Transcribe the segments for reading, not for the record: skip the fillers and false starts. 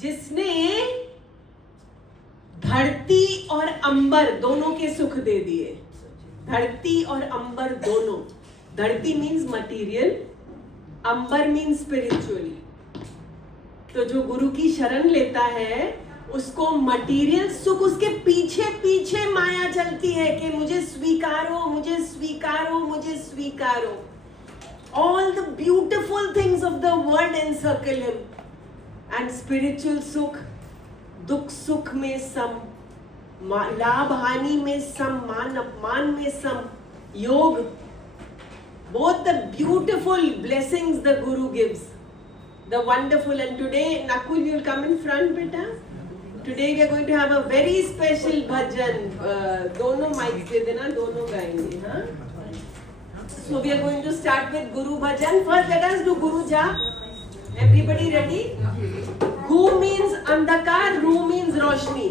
जिसने धरती और अंबर दोनों के सुख दे दिए। धरती और अंबर दोनों, धरती मीन्स मटीरियल, अंबर मीन्स स्पिरिचुअली। तो जो गुरु की शरण लेता है उसको मटीरियल सुख, उसके पीछे पीछे माया चलती है कि मुझे स्वीकारो, मुझे स्वीकारो, मुझे स्वीकारो। All the beautiful things of the world encircle him. And spiritual सुख, दुख सुख में सम, लाभ हानि में सम, मान अपमान में सम, योग, both the beautiful blessings the Guru gives, the wonderful. And today, Nakul, you'll come in front, beta. Today we are going to have a very special bhajan. दोनों mics दे देना, दोनों गाएंगे, हाँ? So we are going to start with Guru Bhajan. First, let us do Guru Jap. Everybody ready? Gu means अंधकार, रू means रोशनी.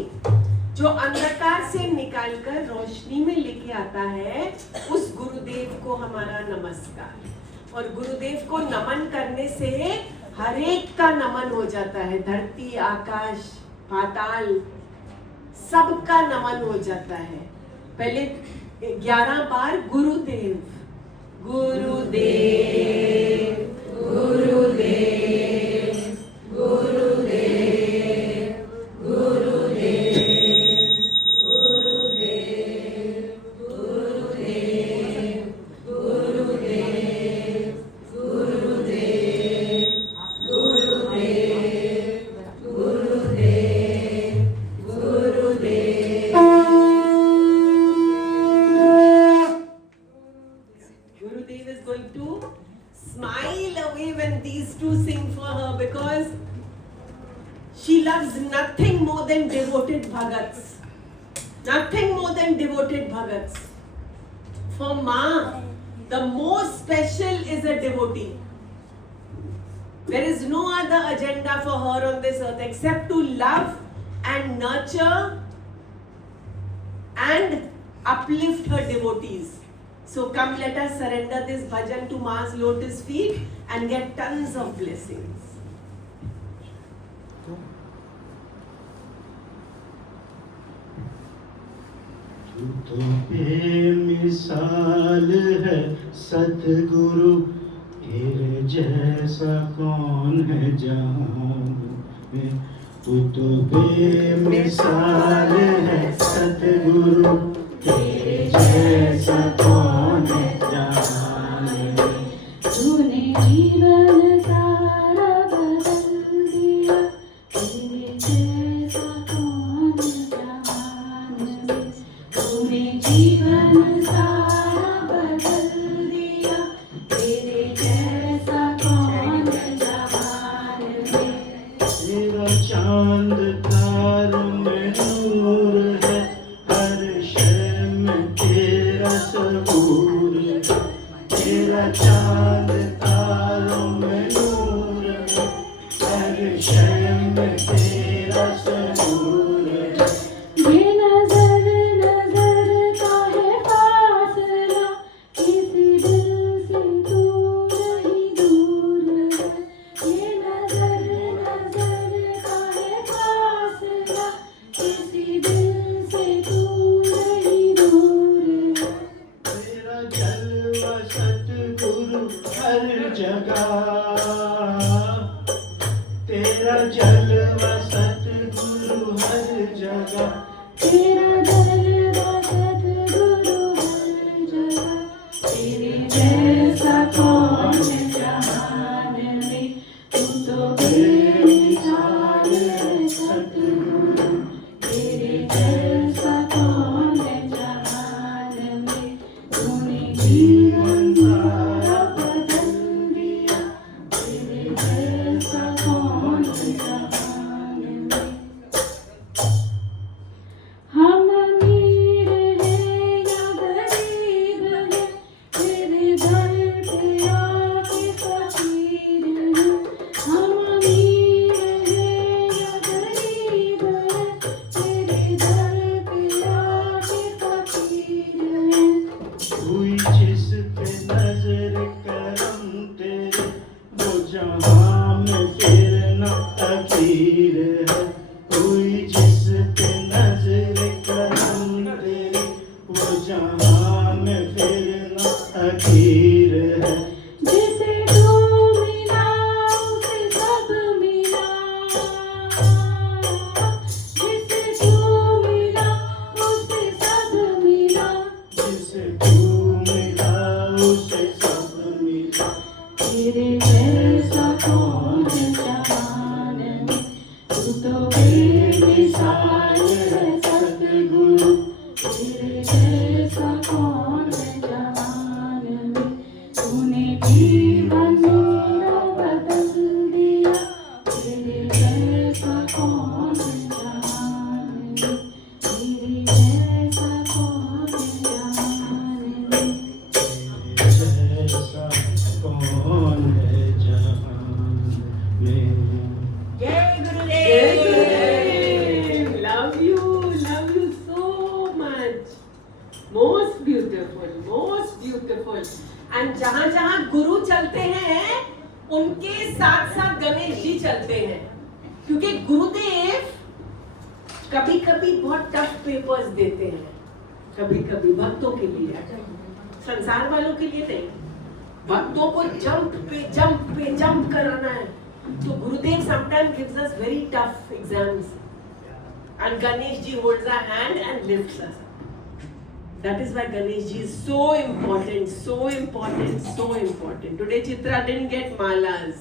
जो अंधकार से निकालकर रोशनी में लेके आता है, उस गुरुदेव को हमारा नमस्कार। और गुरुदेव को नमन करने से हर एक का नमन हो जाता है। धरती, आकाश, पाताल, सबका नमन हो जाता है। पहले 11 बार गुरुदेव, गुरुदेव, गुरुदेव, गुरुदेव, गुरुदेव, गुरुदेव, गुरुदेव, गुरुदेव, गुरुदेव, गुरुदेव, गुरुदेव, गुरुदेव। Gurudev is going to smile away when these two sing for her, because she loves nothing more than devoted bhagats. Nothing more than devoted bhagats. For Ma, the most special is a devotee. There is no other agenda for her on this earth except to love and nurture and uplift her devotees. So come, let us surrender this bhajan to Ma's lotus feet and get tons of blessings. तू तो बेमिसाल है सतगुरु, तेरे जैसा कौन है जहां में। तू तो बेमिसाल है सतगुरु, तेरे जैसा कौन है जहां में। तूने जीवन सारा बदल दिया, तेरे जैसा कौन है जहान में। तूने जीवन सारा बदल दिया, तेरे जैसा कौन है जहान में। तेरा चांद तारों में नूर है, हर शय में तेरा सबूर है। तेरा चांद तारों में नूर है, हर शय में तेरा सबूर है। ये नजर नजर का है फासला, किसी दिल से दूर ही दूर है। ये नजर नजर का है फासला, किसी दिल से दूर ही दूर है। तेरा जलवा सतगुरु हर जगह, तेरा जलवा सतगुरु हर जगह। तेरा जलवा सतगुरु हर जगह, तेरे जैसा कौन है जहान में। तू तो बेमिसाल है सतगुरु, तेरे जैसा कौन है जहान में। तूने जीवन सारा बदल दिया, तेरे जैसा कौन है जहान में। हम अमीर हैं या गरीब हैं, तेरे दर पे आके फकीर हैं। हम अमीर हैं या गरीब हैं, तेरे दर पे आके फकीर हैं। हुई जिस पे नजर करम तेरे, वो जहां में फिर न अखीर तो बेमिसाल है सतगुरु, तेरे जैसा कौन है जहान में। तूने जीवन मेरा बदल दिया, तेरे जैसा कौन है जहान में। तेरे जैसा कौन है जहान में। जैसा कौन है जहान में। जय गुरुदेव। Love you so much. Most beautiful. And जहाँ जहाँ गुरु चलते हैं, उनके साथ साथ गणेश जी चलते हैं, क्योंकि गुरुदेव कभी कभी बहुत टफ पेपर्स देते हैं, कभी कभी भक्तों के लिए, संसार वालों के लिए नहीं। भक्तों को जंप पे जंप कराना है, तो गुरुदेव sometimes gives us very tough exams, and Ganesh ji holds our hand and lifts us up. That is why Ganesh ji is so important. Today Chitra didn't get malas.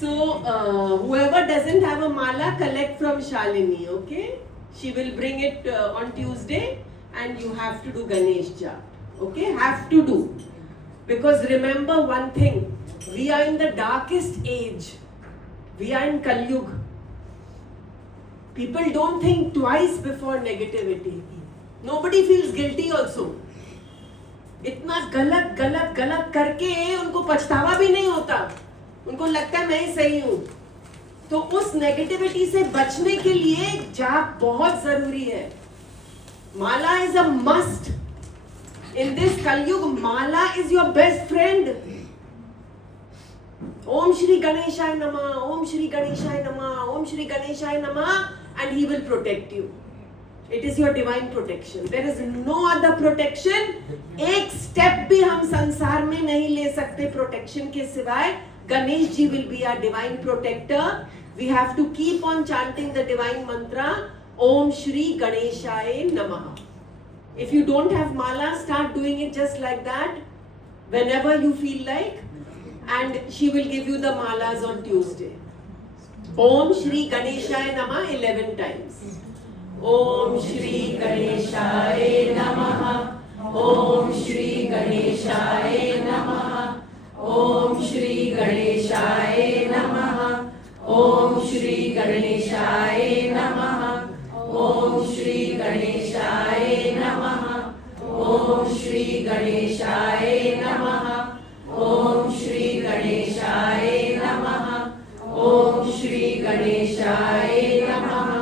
So whoever doesn't have a mala, collect from Shalini, okay? She will bring it on Tuesday, and you have to do Ganesh Jap. Okay, have to do, because remember one thing, we are in the darkest age, we are in Kali Yuga. People don't think twice before negativity. Nobody feels guilty also. इतना गलत करके उनको पछतावा भी नहीं होता, उनको लगता है मैं ही सही हूँ। तो उस नेगेटिविटी से बचने के लिए जाप बहुत जरूरी है। Mala is a must in this Kali Yuga. Mala is your best friend. Om Shri Ganeshaya Namah, Om Shri Ganeshaya Namah, Om Shri Ganeshaya Namah, and he will protect you. It is your divine protection. There is no other protection. एक step भी हम संसार में नहीं ले सकते protection के सिवाय। Ganesh ji will be our divine protector. We have to keep on chanting the divine mantra Om Shri Ganeshaya Namah. If you don't have mala, start doing it just like that whenever you feel like, and she will give you the malas on Tuesday. Om Shri Ganeshaya Namah 11 times. Om Shri Ganeshaya Namah. Om Shri Ganeshaya Namah. Om Shri Ganeshaya Namah. Om Shri Ganeshaya Namah. Om Shri Ganeshaya Namah. Om Shri Ganeshaya Namah. Om Shri Ganeshaya Namah. Om Shri Ganeshaya Namah.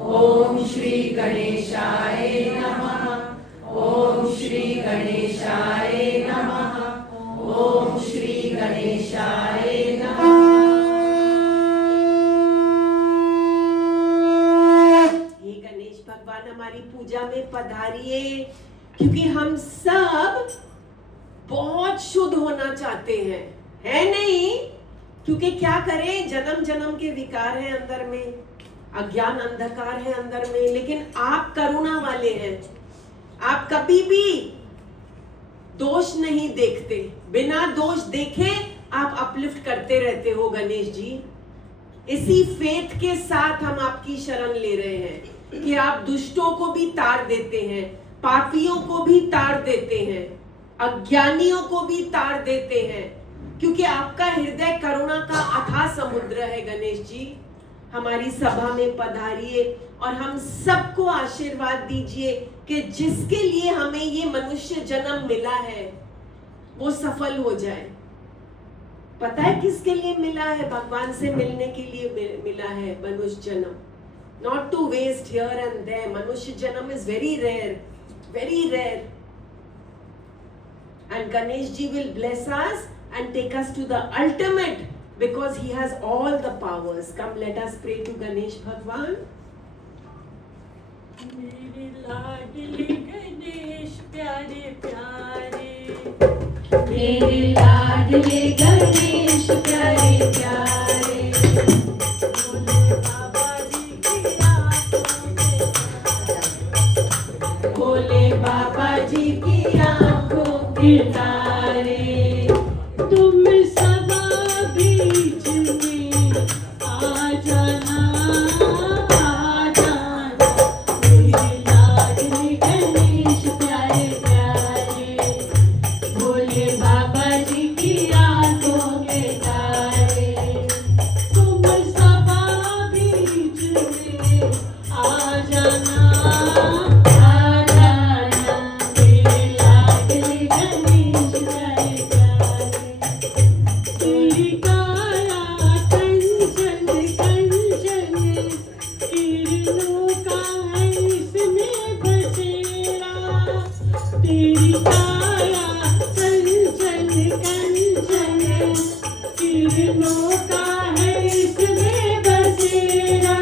Om Shri Ganeshaya Namah. Om Shri Ganeshaya Namah. Om Shri Ganeshaya Namah. भगवान हमारी पूजा में पधारिए, क्योंकि हम सब बहुत शुद्ध होना चाहते हैं, है नहीं? क्योंकि क्या करें, जन्म जन्म के विकार हैं अंदर में, अज्ञान अंधकार है अंदर में, लेकिन आप करुणा वाले हैं, आप कभी भी दोष नहीं देखते, बिना दोष देखे आप अपलिफ्ट करते रहते हो गणेश जी। इसी फेथ के साथ हम आपकी शरण ले रहे हैं कि आप दुष्टों को भी तार देते हैं, पापियों को भी तार देते हैं, अज्ञानियों को भी तार देते हैं, क्योंकि आपका हृदय करुणा का अथाह समुद्र है। गणेश जी हमारी सभा में पधारिए और हम सबको आशीर्वाद दीजिए कि जिसके लिए हमें ये मनुष्य जन्म मिला है वो सफल हो जाए। पता है किसके लिए मिला है? भगवान से मिलने के लिए मिला है मनुष्य जन्म, not to waste here and there. मनुष्य जन्म is very rare, very rare. And Ganesh ji will bless us and take us to the ultimate, because he has all the powers. Come, let us pray to Ganesh Bhagwan. मेरे लाडले गणेश प्यारे प्यारे, मेरे लाडले गणेश प्यारे प्यारे, भोले बाबा जी की आंखों के तारे, तुम किरणों का है इसमें बसेरा,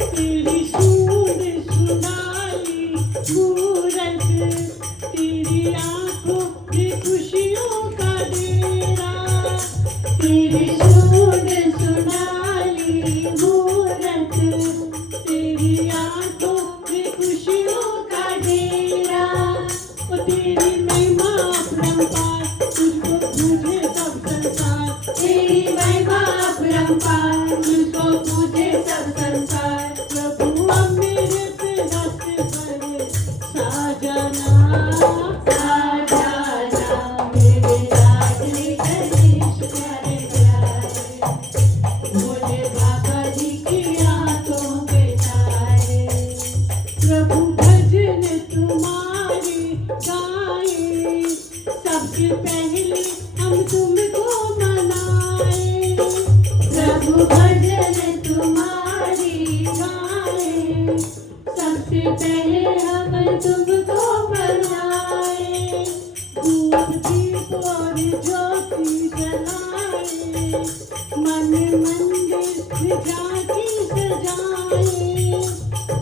तेरी सूंड सुनाली मूरत, तेरी आंखों में खुशियों का डेरा, तेरी सूंड सुनाली मूरत, तेरी आंखों में खुशियों का डेरा, ओ तेरी महिमा अपरंपार, तुझको पूजे सब संसार, तेरी महिमा अपरंपार, तुझको पूजे सब संसार। प्रभु अब मेरे पे रस भरे, साजना साजना, मेरे लाडले गणेश प्यारे प्यारे, भोले बाबा जी की आंखों के तारे, प्रभु भजन तुम्हारे गाए, सबसे पहले हम तुमको मनाए, प्रभु भजन तुम्हारे गाए, सबसे पहले हम तुमको मनाए, धूप दीप और ज्योति जलाए, मन मंदिर झांकी सजाए,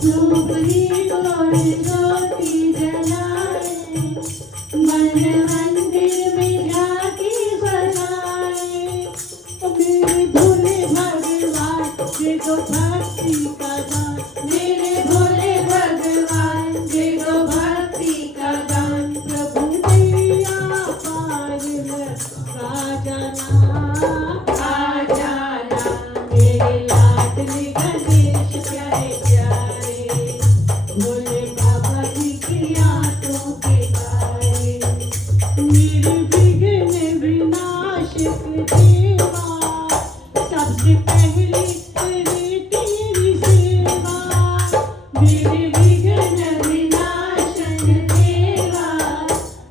धूप दीप और ज्योति जलाए, मन मंदिर में झांकी सजाए, ओ मेरे भोले भगवान दे दो भक्ति का दान, मेरे भोले भगवान दे दो भक्ति का दान, प्रभु दैया पार आ जाना आ जाना, मेरे लाडले गणेश प्यारे प्यारे, भोले बाबा जी की आंखों के तारे, मेरे विघ्न विनाशक देवा, सबसे पहले करे तेरी सेवा, मेरे विघ्न विनाशक देवा,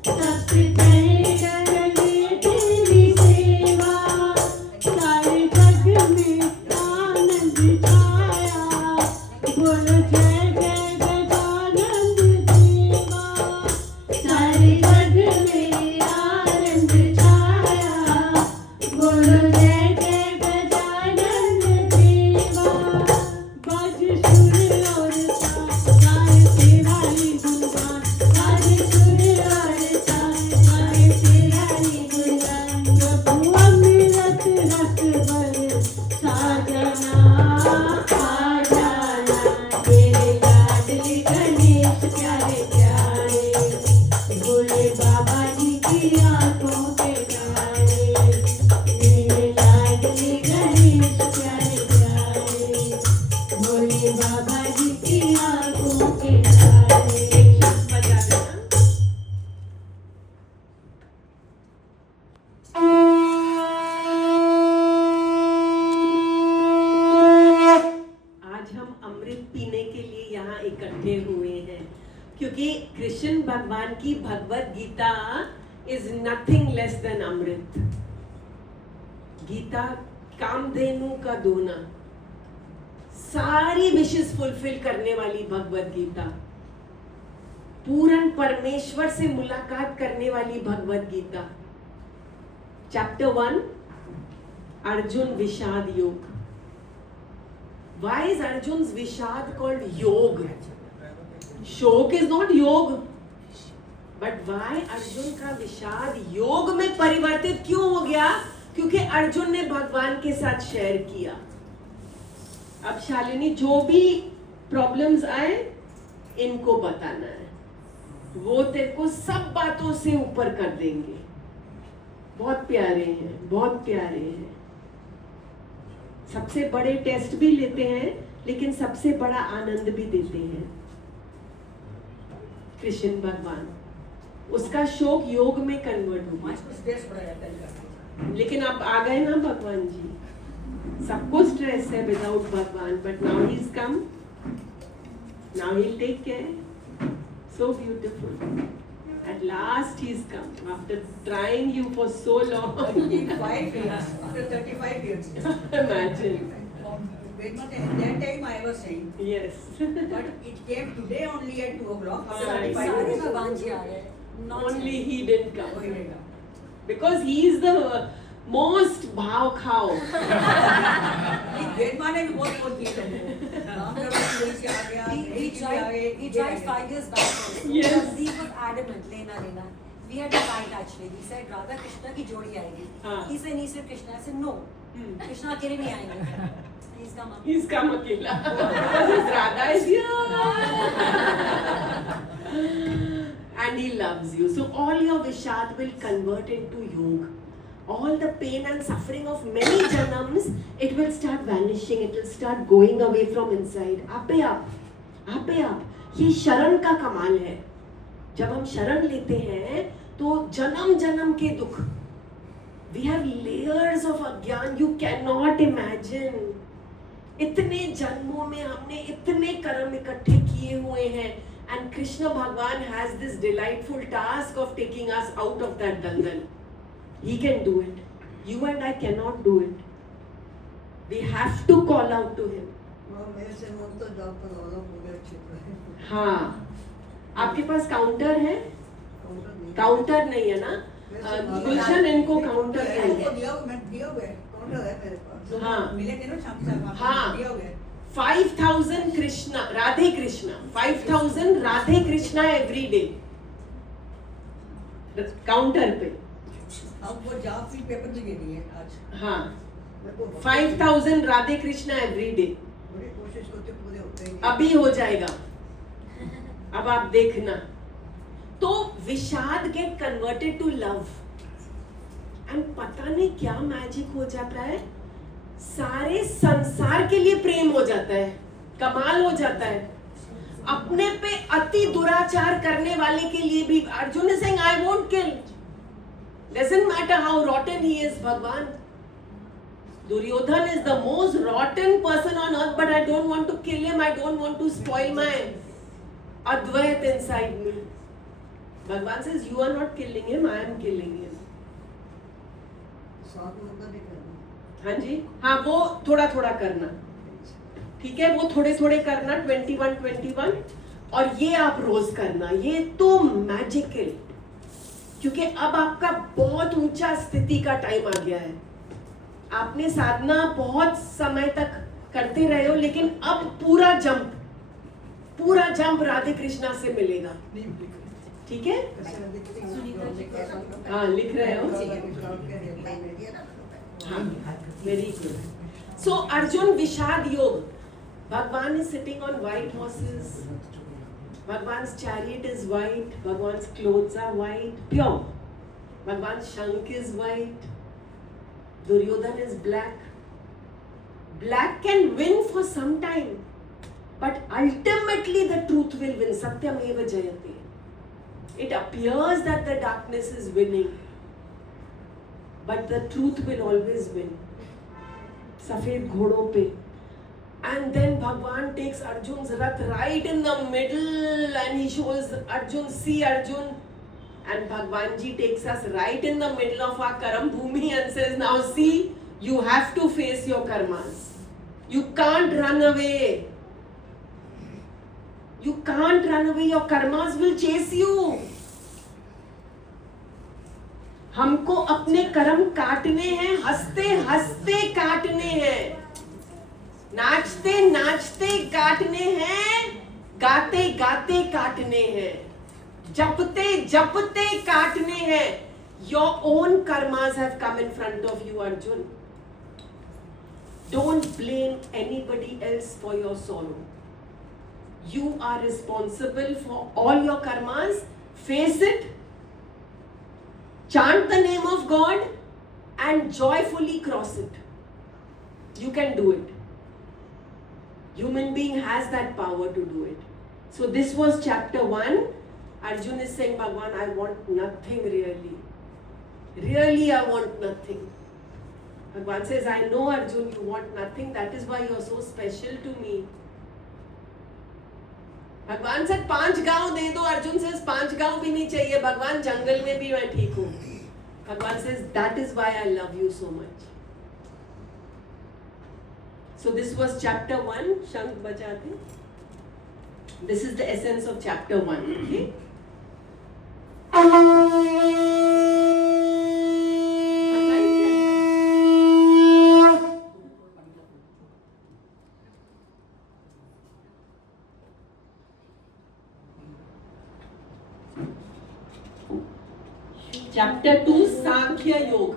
सबसे पहले करे तेरी सेवा, सारे जग में आनंद छाया, बोलो जय जय गजानंद देवा, सारे जग में आनंद छाया, बोलो जय जय गजानंद देवा, बाज सुर और ताल, गाए तेरा ही गुणगान, बाज सुर और ताल, गाए तेरा ही गुणगान, प्रभु अमृत रस भरे, साजना आ जाना, मेरे लाडले गणेश प्यारे प्यारे, भोले बाबा जी की आंखों के तारे, मेरे लाडले गणेश प्यारे प्यारे, भोले बाबा जी की आंखों के तारे। बजा देना। आज हम अमृत पीने के लिए यहाँ इकट्ठे हुए हैं क्योंकि कृष्ण भगवान की Bhagavad Gita is nothing less than amrit. Gita Kamdhenu का दोना, सारी विशेष फुलफिल करने वाली भगवत गीता, पूर्ण परमेश्वर से मुलाकात करने वाली भगवत गीता। चैप्टर 1 अर्जुन विषाद योग। Why is Arjun's Vishad called Yog? Shok is not Yog. But why Arjun का विषाद योग में परिवर्तित क्यों हो गया? क्योंकि अर्जुन ने भगवान के साथ शेयर किया। अब शालिनी जो भी प्रॉब्लम्स आए इनको बताना है, वो तेरे को सब बातों से ऊपर कर देंगे। बहुत प्यारे हैं, बहुत प्यारे हैं। सबसे बड़े टेस्ट भी लेते हैं लेकिन सबसे बड़ा आनंद भी देते हैं। कृष्ण भगवान, उसका शोक योग में कन्वर्ट हुआ, लेकिन आप आ गए ना भगवान जी। सबको स्ट्रेस है विदाउट भगवान, but now he is calm, now he will take care. So beautiful, at last he's come after trying you for so long. 35 years, after 35 years. Imagine. That time I was saying, Yes. but it came today only at 2 o'clock. After Right. 35 सारे years. भगवान जी आ रहे हैं, not Only he didn't Oh, come yeah. because he is the most भाव खाओ. वेद माँ ने भी बहुत बोल दिए थे. रामचंद्र से आ गया. He tried 5 years back also. Yes. He was adamant, Lena. We had a fight actually. We said Radha Krishna की जोड़ी आएगी. हाँ. He said नहीं सिर्फ Krishna. I said no. Krishna अकेले नहीं आएंगे. He's come up. He's come akela. Because Radha is here. And he loves you. So all your Vishad will convert into Yog. All the pain and suffering of many janams, it will start vanishing. It will start going away from inside. आपे आप. ये शरण का कमाल है. जब हम शरण लेते हैं तो जन्म के दुख. We have layers of अज्ञान. You cannot imagine. इतने जन्मों में हमने इतने कर्म इकट्ठे किए हुए हैं. And Krishna Bhagwan has this delightful task of taking us out of that daldal. He can do it. You and I cannot do it. We have to call out to him. मेरे से मन तो doctor वाला हो गया चित्र. हाँ. आपके पास काउंटर है? काउंटर नहीं है ना? गुलशन इनको काउंटर नहीं है. दिया हुआ है. काउंटर है मेरे पास. हाँ. मिलेंगे ना शाम से. हाँ. दिया हुआ है. 5,000 Krishna, Radhe Krishna, 5,000 Radhe Krishna every day. Counter पे. अब वो जॉब भी पेपर भी दे दिए आज. हाँ. 5,000 Radhe Krishna every day. पूरी कोशिश करते पूरे होते हैं. अभी हो जाएगा. अब आप देखना. तो विषाद get converted to love. And पता नहीं क्या मैजिक हो जाता है. सारे संसार के लिए प्रेम हो जाता है. कमाल हो जाता है. अपने पे अति दुराचार करने वाले के लिए भी. Arjun is saying I won't kill. Doesn't matter how रॉटन he is. भगवान Duryodhan is the most rotten person on earth, but I don't want to kill him. I don't want to spoil my Advait inside me. Bhagwan says, you are not killing him, I am killing him. साथ में मतलब नहीं करना. हाँ जी. हाँ, वो थोड़ा थोड़ा करना. ठीक है, वो थोड़े थोड़े करना. 21. और ये आप रोज करना. ये तो मैजिकल. क्योंकि अब आपका बहुत ऊंचा स्थिति का टाइम आ गया है. आपने साधना बहुत समय तक करते रहे हो, लेकिन अब पूरा जंप राधे कृष्णा से मिलेगा. ठीक है. हाँ, लिख रहे हो. हाँ, very good. So Arjun Vishad Yog. Bhagwan is sitting on white horses. Bhagwan's chariot is white. Bhagwan's clothes are white, pure. Bhagwan's shankh is white. Duryodhan is black. Black can win for some time, but ultimately the truth will win. Satyameva jayate. It appears that the darkness is winning, but the truth will always win. Safed घोड़ों पे. And then Bhagwan takes Arjun's rath right in the middle, and he shows Arjun, see Arjun. And Bhagwan Ji takes us right in the middle of our Karam Bhumi and says, now see, you have to face your karmas. You can't run away. You can't run away. Your karmas will chase you. हमको अपने कर्म काटने हैं. हंसते हंसते काटने हैं. नाचते नाचते काटने हैं. गाते गाते काटने हैं. जपते जपते काटने हैं. Your own karmas have come in front of you, Arjun. Don't blame anybody else for your sorrow. You are responsible for all your karmas. Face it. Chant the name of God and joyfully cross it. You can do it. Human being has that power to do it. So this was chapter 1. Arjun is saying, Bhagwan, I want nothing really. Really, I want nothing. Bhagwan says, I know, Arjun, you want nothing. That is why you are so special to me. Bhagwan said, 5 गांव दे दो. Arjun says, 5 गांव भी नहीं चाहिए. भगवान जंगल में भी मैं ठीक हूँ. Bhagwan says, that is why I love you so much. So this was chapter 1. Shank bajate. This is the essence of chapter 1. Okay. Chapter 2 सांख्य योग.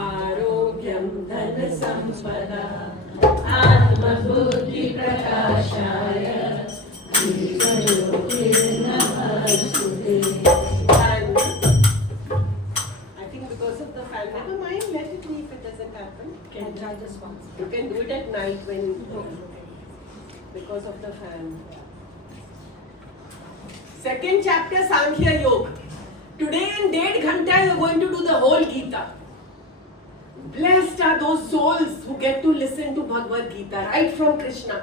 आरोग्यम धन संपदा आत्मबुद्धि प्रकाशाय नमस्ते. I think because of the fan, never mind, let it be if it doesn't happen. Can try this once. You can do it at night when, because of the fan. Second chapter, Sankhya Yoga. Today in 1.5 घंटा you are going to do the whole Gita. Blessed are those souls who get to listen to Bhagavad Gita right from Krishna.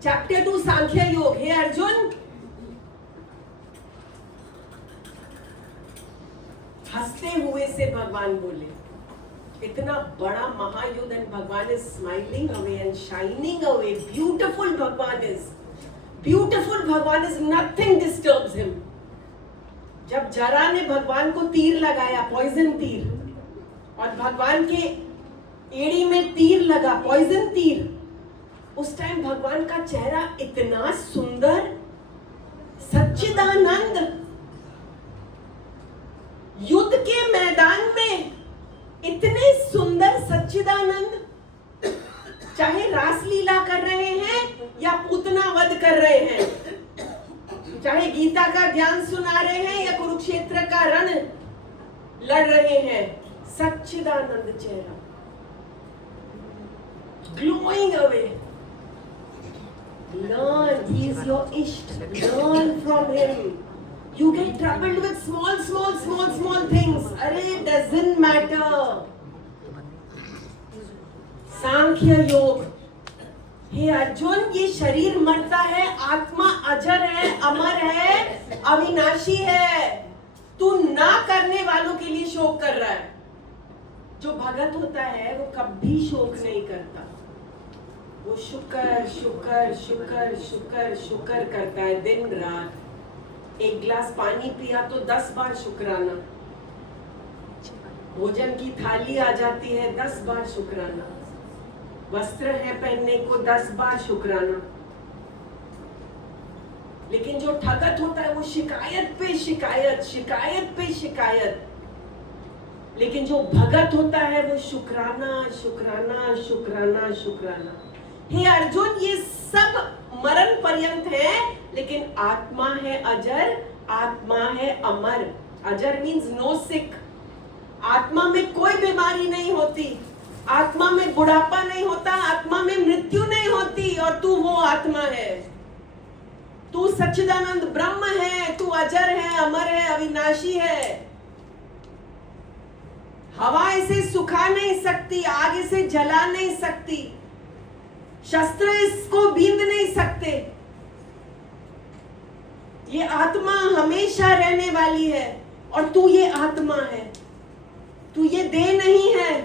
Chapter 2, Sankhya Yoga. Hey Arjun, हंसते हुए से भगवान बोले, इतना बड़ा महायुद्ध and भगवान is smiling away and shining away. Beautiful भगवान is. Beautiful भगवान is, nothing disturbs him. जब जरा ने भगवान को तीर लगाया, पॉइजन तीर, और भगवान के एड़ी में तीर लगा, पॉइजन तीर, उस टाइम भगवान का चेहरा इतना सुंदर, सच्चिदानंद, युद्ध के मैदान में इतने सुंदर सच्चिदानंद, चाहे रासलीला कर रहे हैं या पूतना वध कर रहे हैं, चाहे गीता का ज्ञान सुना रहे हैं या कुरुक्षेत्र का रण लड़ रहे हैं, सच्चिदानंद चेहरा, glowing away. Learn, he is your ishta. Learn from him. You get troubled with small things. Arey, it doesn't matter. सांख्य योग. हे अर्जुन, ये शरीर मरता है, आत्मा अजर है, अमर है, अविनाशी है. तू ना करने वालों के लिए शोक कर रहा है. जो भगत होता है वो कभी शोक नहीं करता. वो शुक्र शुक्र शुक्र शुक्र शुक्र करता है दिन रात. एक गिलास पानी पिया तो 10 बार शुक्राना. भोजन की थाली आ जाती है, 10 बार शुक्राना. वस्त्र है पहनने को, 10 बार शुक्राना. लेकिन जो ठगत होता है वो शिकायत पे शिकायत, शिकायत पे शिकायत. लेकिन जो भगत होता है वो शुक्राना शुक्राना शुक्राना शुक्राना. हे अर्जुन, ये सब मरण पर्यंत है, लेकिन आत्मा है अजर, आत्मा है अमर. अजर मीन्स नो सिक. आत्मा में कोई बीमारी नहीं होती, आत्मा में बुढ़ापा नहीं होता, आत्मा में मृत्यु नहीं होती, और तू वो आत्मा है. तू सच्चिदानंद ब्रह्म है, तू अजर है, अमर है, अविनाशी है. हवा इसे सुखा नहीं सकती, आग इसे जला नहीं सकती, शस्त्र इसको बींद नहीं सकते. ये आत्मा हमेशा रहने वाली है, और तू ये आत्मा है. तू ये देह नहीं है,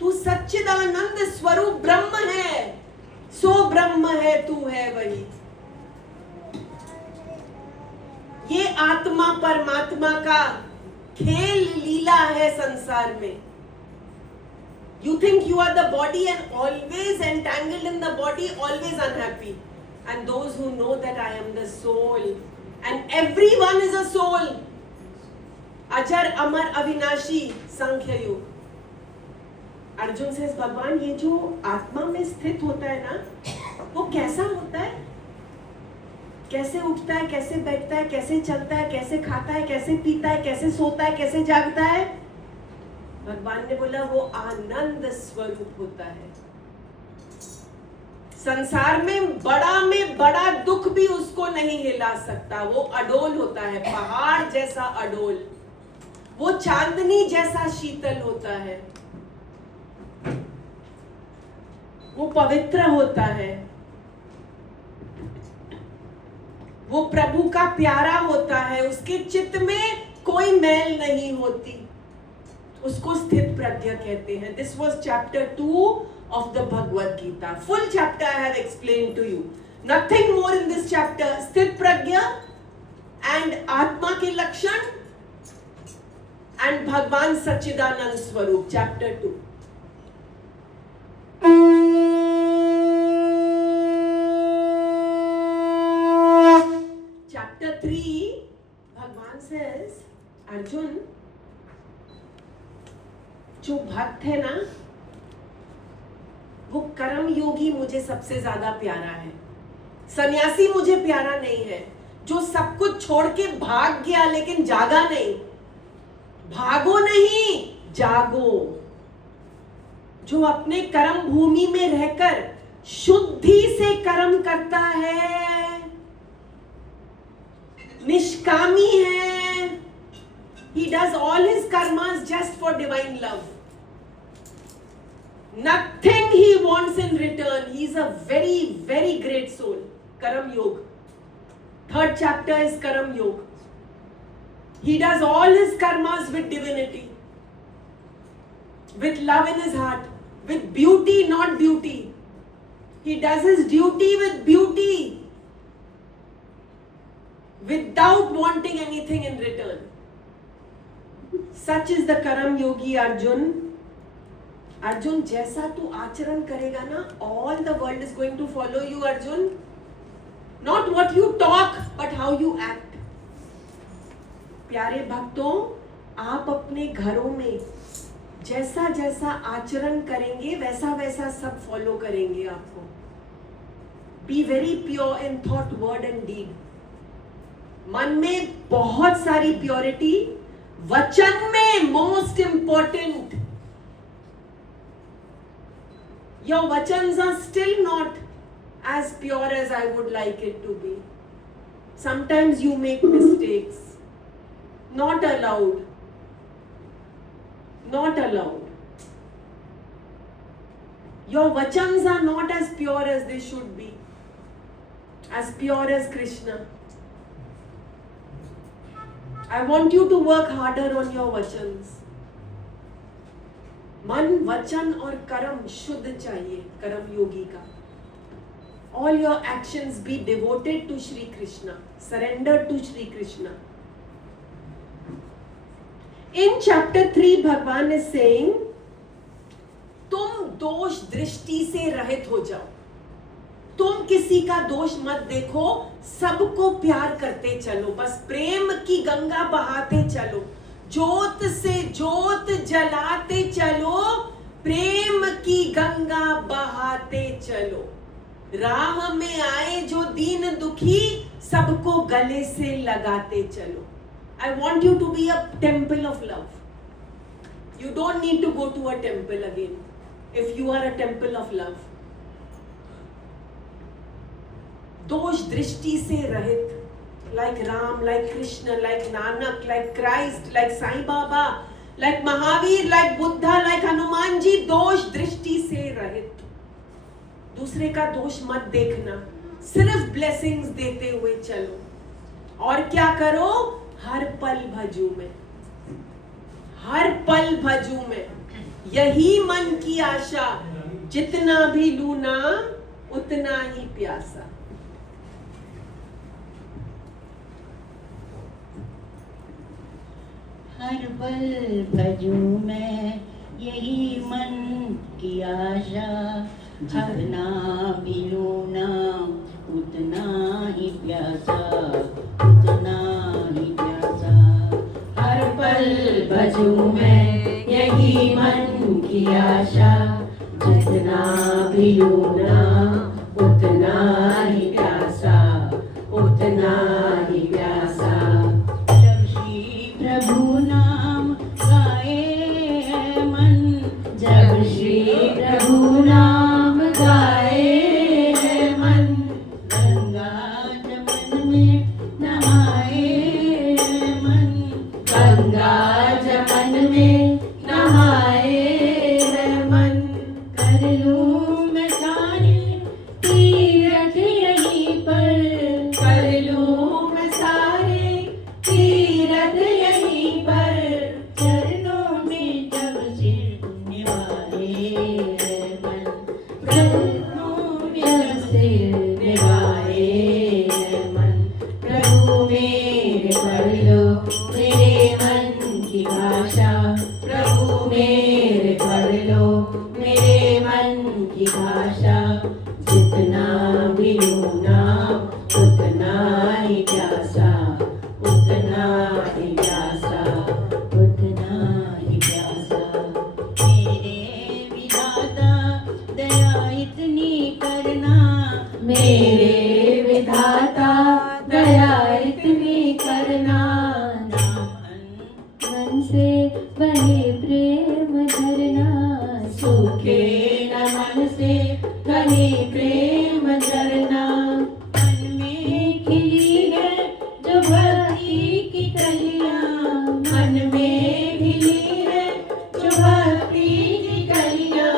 तू सच्चिदानंद स्वरूप ब्रह्म है. सो ब्रह्म है, तू है वही. ये आत्मा परमात्मा का खेल लीला है संसार में. You think you are the body and always entangled in the body, always unhappy. And those who know that I am the soul, and everyone is a soul. अजर अमर अविनाशी सांख्य योग. अर्जुन से भगवान, ये जो आत्मा में स्थित होता है ना, वो कैसा होता है? कैसे उठता है, कैसे बैठता है, कैसे चलता है, कैसे खाता है, कैसे पीता है, कैसे सोता है, कैसे जागता है? भगवान ने बोला वो आनंद स्वरूप होता है. संसार में बड़ा दुख भी उसको नहीं हिला सकता. वो अडोल होता है, पहाड़ जैसा अडोल. वो चांदनी जैसा शीतल होता है. वो पवित्र होता है. वो प्रभु का प्यारा होता है. उसके चित्त में कोई मैल नहीं होती. उसको स्थित प्रज्ञा कहते हैं. This was chapter 2 of the Bhagavad Gita. Full chapter I have explained to you. Nothing more in this chapter. स्थित प्रज्ञा and आत्मा के लक्षण and भगवान सच्चिदानंद स्वरूप. Chapter 2. Chapter 3, भगवान says अर्जुन, जो भक्त है ना, वो कर्म योगी मुझे सबसे ज्यादा प्यारा है। सन्यासी मुझे प्यारा नहीं है, जो सब कुछ छोड़ के भाग गया लेकिन जागा नहीं। भागो नहीं, जागो। जो अपने कर्म भूमि में रहकर शुद्धि से कर्म करता है, निष्कामी है, he does all his karmas just for divine love. Nothing he wants in return. He is a very, very great soul. Karam Yoga. 3rd chapter is Karam Yoga. He does all his karmas with divinity, with love in his heart, with beauty, not duty. He does his duty with beauty, without wanting anything in return. Such is the Karam Yogi Arjun. Arjun, जैसा तू आचरण करेगा ना, all the world is going to follow you, Arjun. Not what you talk, but how you act. प्यारे भक्तों, आप अपने घरों में जैसा जैसा आचरण करेंगे वैसा वैसा सब फॉलो करेंगे आपको. Be very pure in thought, word and deed. मन में बहुत सारी प्योरिटी, वचन में most important. Your vachans are still not as pure as I would like it to be. Sometimes you make mistakes. Not allowed. Not allowed. Your vachans are not as pure as they should be. As pure as Krishna. I want you to work harder on your vachans. मन, वचन और कर्म शुद्ध चाहिए कर्म योगी का. All your actions be devoted to Shri Krishna, surrendered to Shri Krishna. In chapter 3, भगवान is saying, तुम दोष दृष्टि से रहित हो जाओ. तुम किसी का दोष मत देखो, सबको प्यार करते चलो, बस प्रेम की गंगा बहाते चलो. ज्योत से ज्योत जलाते चलो, प्रेम की गंगा बहाते चलो. राह में आए जो दीन दुखी, सबको गले से लगाते चलो. I want you to be a temple of love. You don't need to go to a temple again if you are a temple of love. दोष दृष्टि से रहित, like Ram, like Krishna, like Nanak, like Christ, like Sai Baba, like Mahavir, like Buddha, like Hanuman ji, दोष दृष्टि से रहित. दूसरे का दोष मत देखना, सिर्फ ब्लेसिंग्स देते हुए चलो. और क्या करो? हर पल भजू में, हर पल भजू में. यही मन की आशा, जितना भी लूना उतना ही प्यासा. हर पल भजूं मैं यही मन की आशा, जितना भी लूना उतना ही प्यासा, उतना ही प्यासा. हर पल भजूं मैं यही मन की आशा, जितना भी लूना उतना ही प्यासा, उतना ही प्यासा. जब श्री प्रभु नाम गाए है मन, जब श्री प्रभु नाम गाए है मन, गंगा जमन में नहाए है मन, गंगा जमन में नहाए है मन. कर लूं मैं सारी भक्ति की कलियां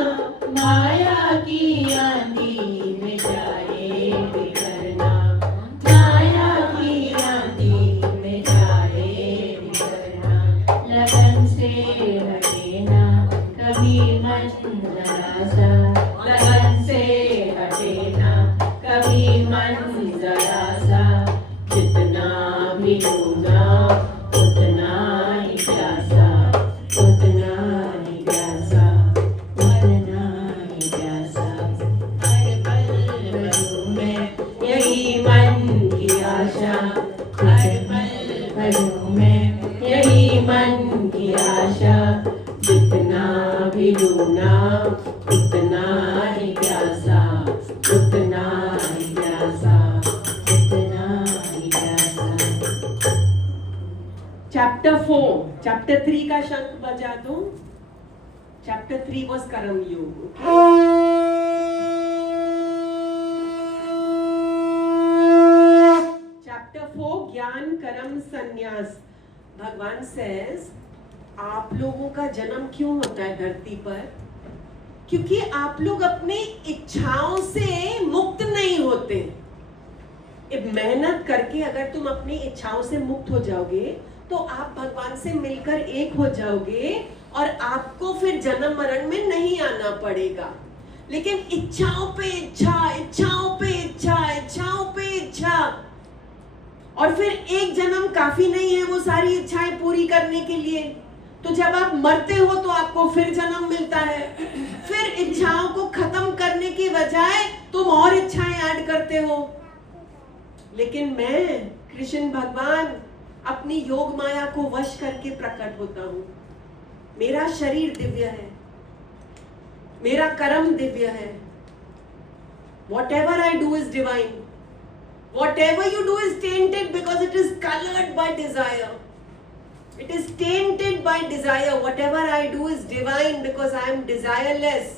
माया की आंधी में जाए बिखरना, माया की आंधी में जाए बिखरना। लगन से हटे ना कभी मन जरा सा, लगन से हटे ना कभी मन जरा सा। जितना भी लूँगा उतना ही प्यासा, उतना ही प्यासा, उतना ही प्यासा। हर पल भरूं मैं यही मन की आशा, हर पल भरूं मैं यही मन की आशा। जितना भी लूँगा उतना ही प्यासा, उतना ही प्यासा, उतना ही प्यासा। चैप्टर 4, चैप्टर 3 का शंख बजा दो। चैप्टर 3 was कर्म योग। चैप्टर 4 ज्ञान कर्म संन्यास। भगवान says आप लोगों का जन्म क्यों होता है धरती पर? क्योंकि आप लोग अपने इच्छाओं से मुक्त नहीं होते। मेहनत करके अगर तुम अपनी इच्छाओं से मुक्त हो जाओगे तो आप भगवान से मिलकर एक हो जाओगे और आपको फिर जन्म मरण में नहीं आना पड़ेगा। लेकिन इच्छाओं पे इच्छा, इच्छाओं पे इच्छा, इच्छाओं पे इच्छा, और फिर एक जन्म काफी नहीं है वो सारी इच्छाएं पूरी करने के लिए। तो जब आप मरते हो तो आपको फिर जन्म मिलता है। फिर इच्छाओं को खत्म करने की बजाय तुम और इच्छाएं ऐड करते हो। लेकिन मैं कृष्ण भगवान अपनी योग माया को वश करके प्रकट होता हूं। मेरा शरीर दिव्य है, मेरा कर्म दिव्य है। Whatever I do is divine. Whatever you do is tainted because it is colored by desire. It is tainted by desire. Whatever I do is divine because I am desireless,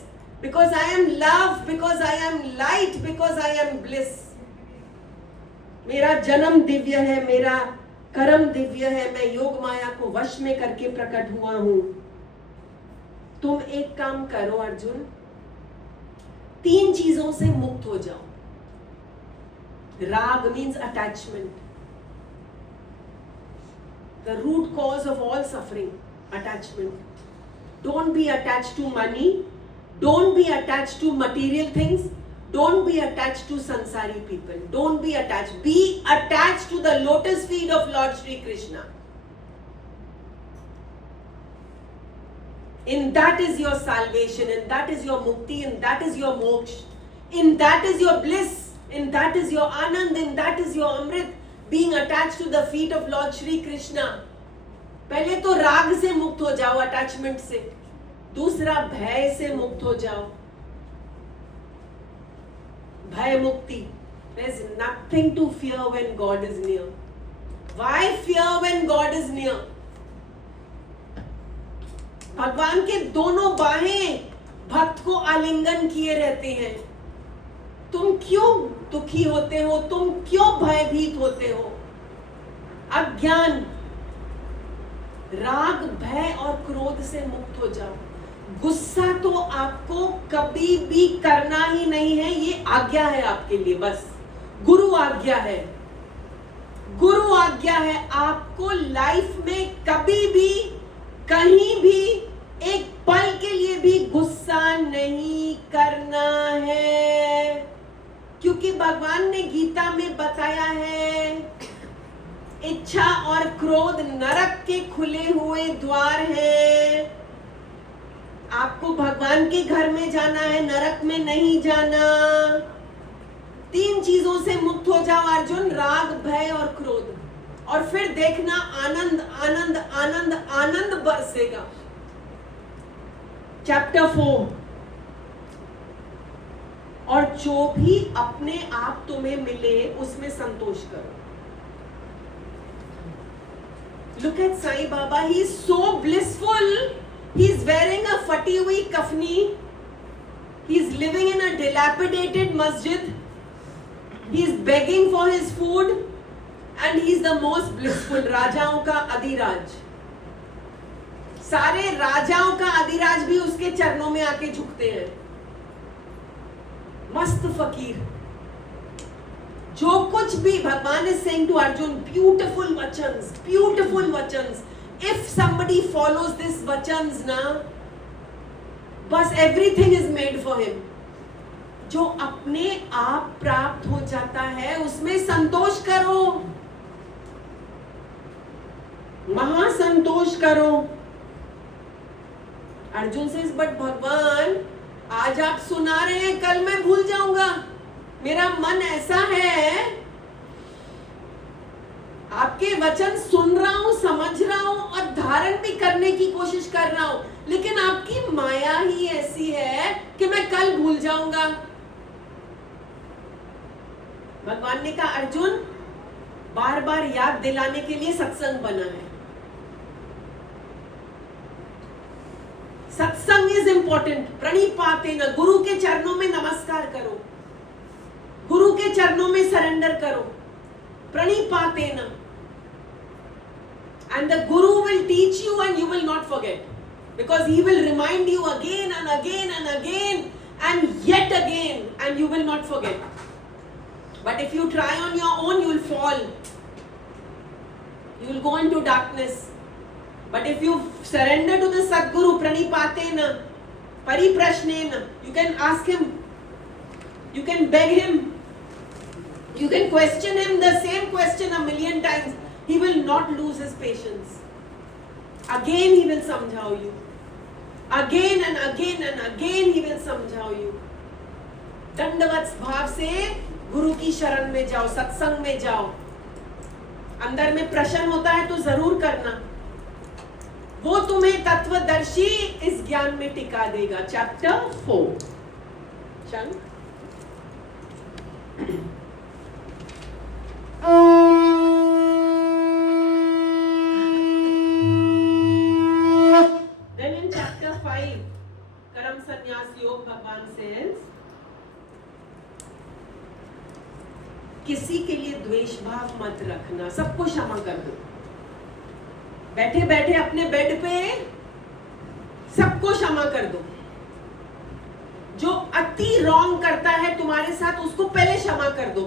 because I am love, because I am light, because I am bliss. मेरा जन्म दिव्य है, मेरा कर्म दिव्य है। मैं योग माया को वश में करके प्रकट हुआ हूं। तुम एक काम करो अर्जुन, 3 चीजों से मुक्त हो जाओ। राग means attachment. The root cause of all suffering, attachment. Don't be attached to money. Don't be attached to material things. Don't be attached to sansari people. Don't be attached. Be attached to the lotus feet of Lord Shri Krishna. In that is your salvation, in that is your mukti, in that is your moksha, in that is your bliss, in that is your anand, in that is your amrit, being attached to the feet of Lord Shri Krishna. पहले तो राग से मुक्त हो जाओ, attachment से। दूसरा भय से मुक्त हो जाओ, भय मुक्ति। There is nothing to fear when God is near. Why fear when God is near? भगवान के दोनों बाहें भक्त को आलिंगन किए रहते हैं। तुम क्यों दुखी होते हो? तुम क्यों भयभीत होते हो? अज्ञान, राग, भय और क्रोध से मुक्त हो जाओ। गुस्सा तो आपको कभी भी करना ही नहीं है, ये आज्ञा है आपके लिए। बस गुरु आज्ञा है, गुरु आज्ञा है। आपको लाइफ में कभी भी कहीं भी एक पल के लिए भी गुस्सा नहीं करना है, क्योंकि भगवान ने गीता में बताया है इच्छा और क्रोध नरक के खुले हुए द्वार हैं। आपको भगवान के घर में जाना है, नरक में नहीं जाना। 3 चीजों से मुक्त हो जाओ अर्जुन, राग, भय और क्रोध, और फिर देखना आनंद आनंद आनंद आनंद बरसेगा। चैप्टर 4। और जो भी अपने आप तुम्हें मिले उसमें संतोष करो। Look at Sai Baba, he is so blissful. He is wearing a fati hui kafni. He is living in a dilapidated masjid. He is begging for his food, and he is the most blissful. राजाओं का अधिराज सारे राजाओं का अधिराज भी उसके चरणों में आके झुकते हैं। मस्त फकीर। जो कुछ भी Bhagwan is saying to Arjun, beautiful vachans, beautiful vachans. If somebody follows this vachans ना, बस everything is made for him। जो अपने आप प्राप्त हो जाता है उसमें संतोष करो, महासंतोष करो। अर्जुन से बट भगवान आज आप सुना रहे हैं, कल मैं भूल जाऊंगा। मेरा मन ऐसा है, आपके वचन सुन रहा हूं, समझ रहा हूं और धारण भी करने की कोशिश कर रहा हूं, लेकिन आपकी माया ही ऐसी है कि मैं कल भूल जाऊंगा। भगवान ने कहा अर्जुन, बार बार याद दिलाने के लिए सत्संग बना है। सत्संग इज इंपॉर्टेंट। प्रणिपातेन, गुरु के चरणों में नमस्कार करो, गुरु के चरणों में सरेंडर करो। प्रणिपातेन, and the guru will teach you and you will not forget, because he will remind you again and again and again and yet again, and you will not forget. But if you try on your own, you will fall, you will go into darkness. But if you surrender to the Sadguru, pranipatena, pariprashnena, you can ask him, you can beg him, you can question him the same question a million times. He will not lose his patience. Again he will samjhao you. Again and again and again he will samjhao you. दंडवत भाव से गुरु की शरण में जाओ, सत्संग में जाओ। अंदर में प्रश्न होता है तो जरूर करना, वो तुम्हें तत्वदर्शी इस ज्ञान में टिका देगा। चैप्टर 4। चल Then in chapter 5, कर्म संन्यास योग, भगवान says, किसी के लिए द्वेष भाव मत रखना, सबको क्षमा कर दो। बैठे बैठे अपने बेड पे सबको क्षमा कर दो। जो अति रॉन्ग करता है तुम्हारे साथ, उसको पहले क्षमा कर दो,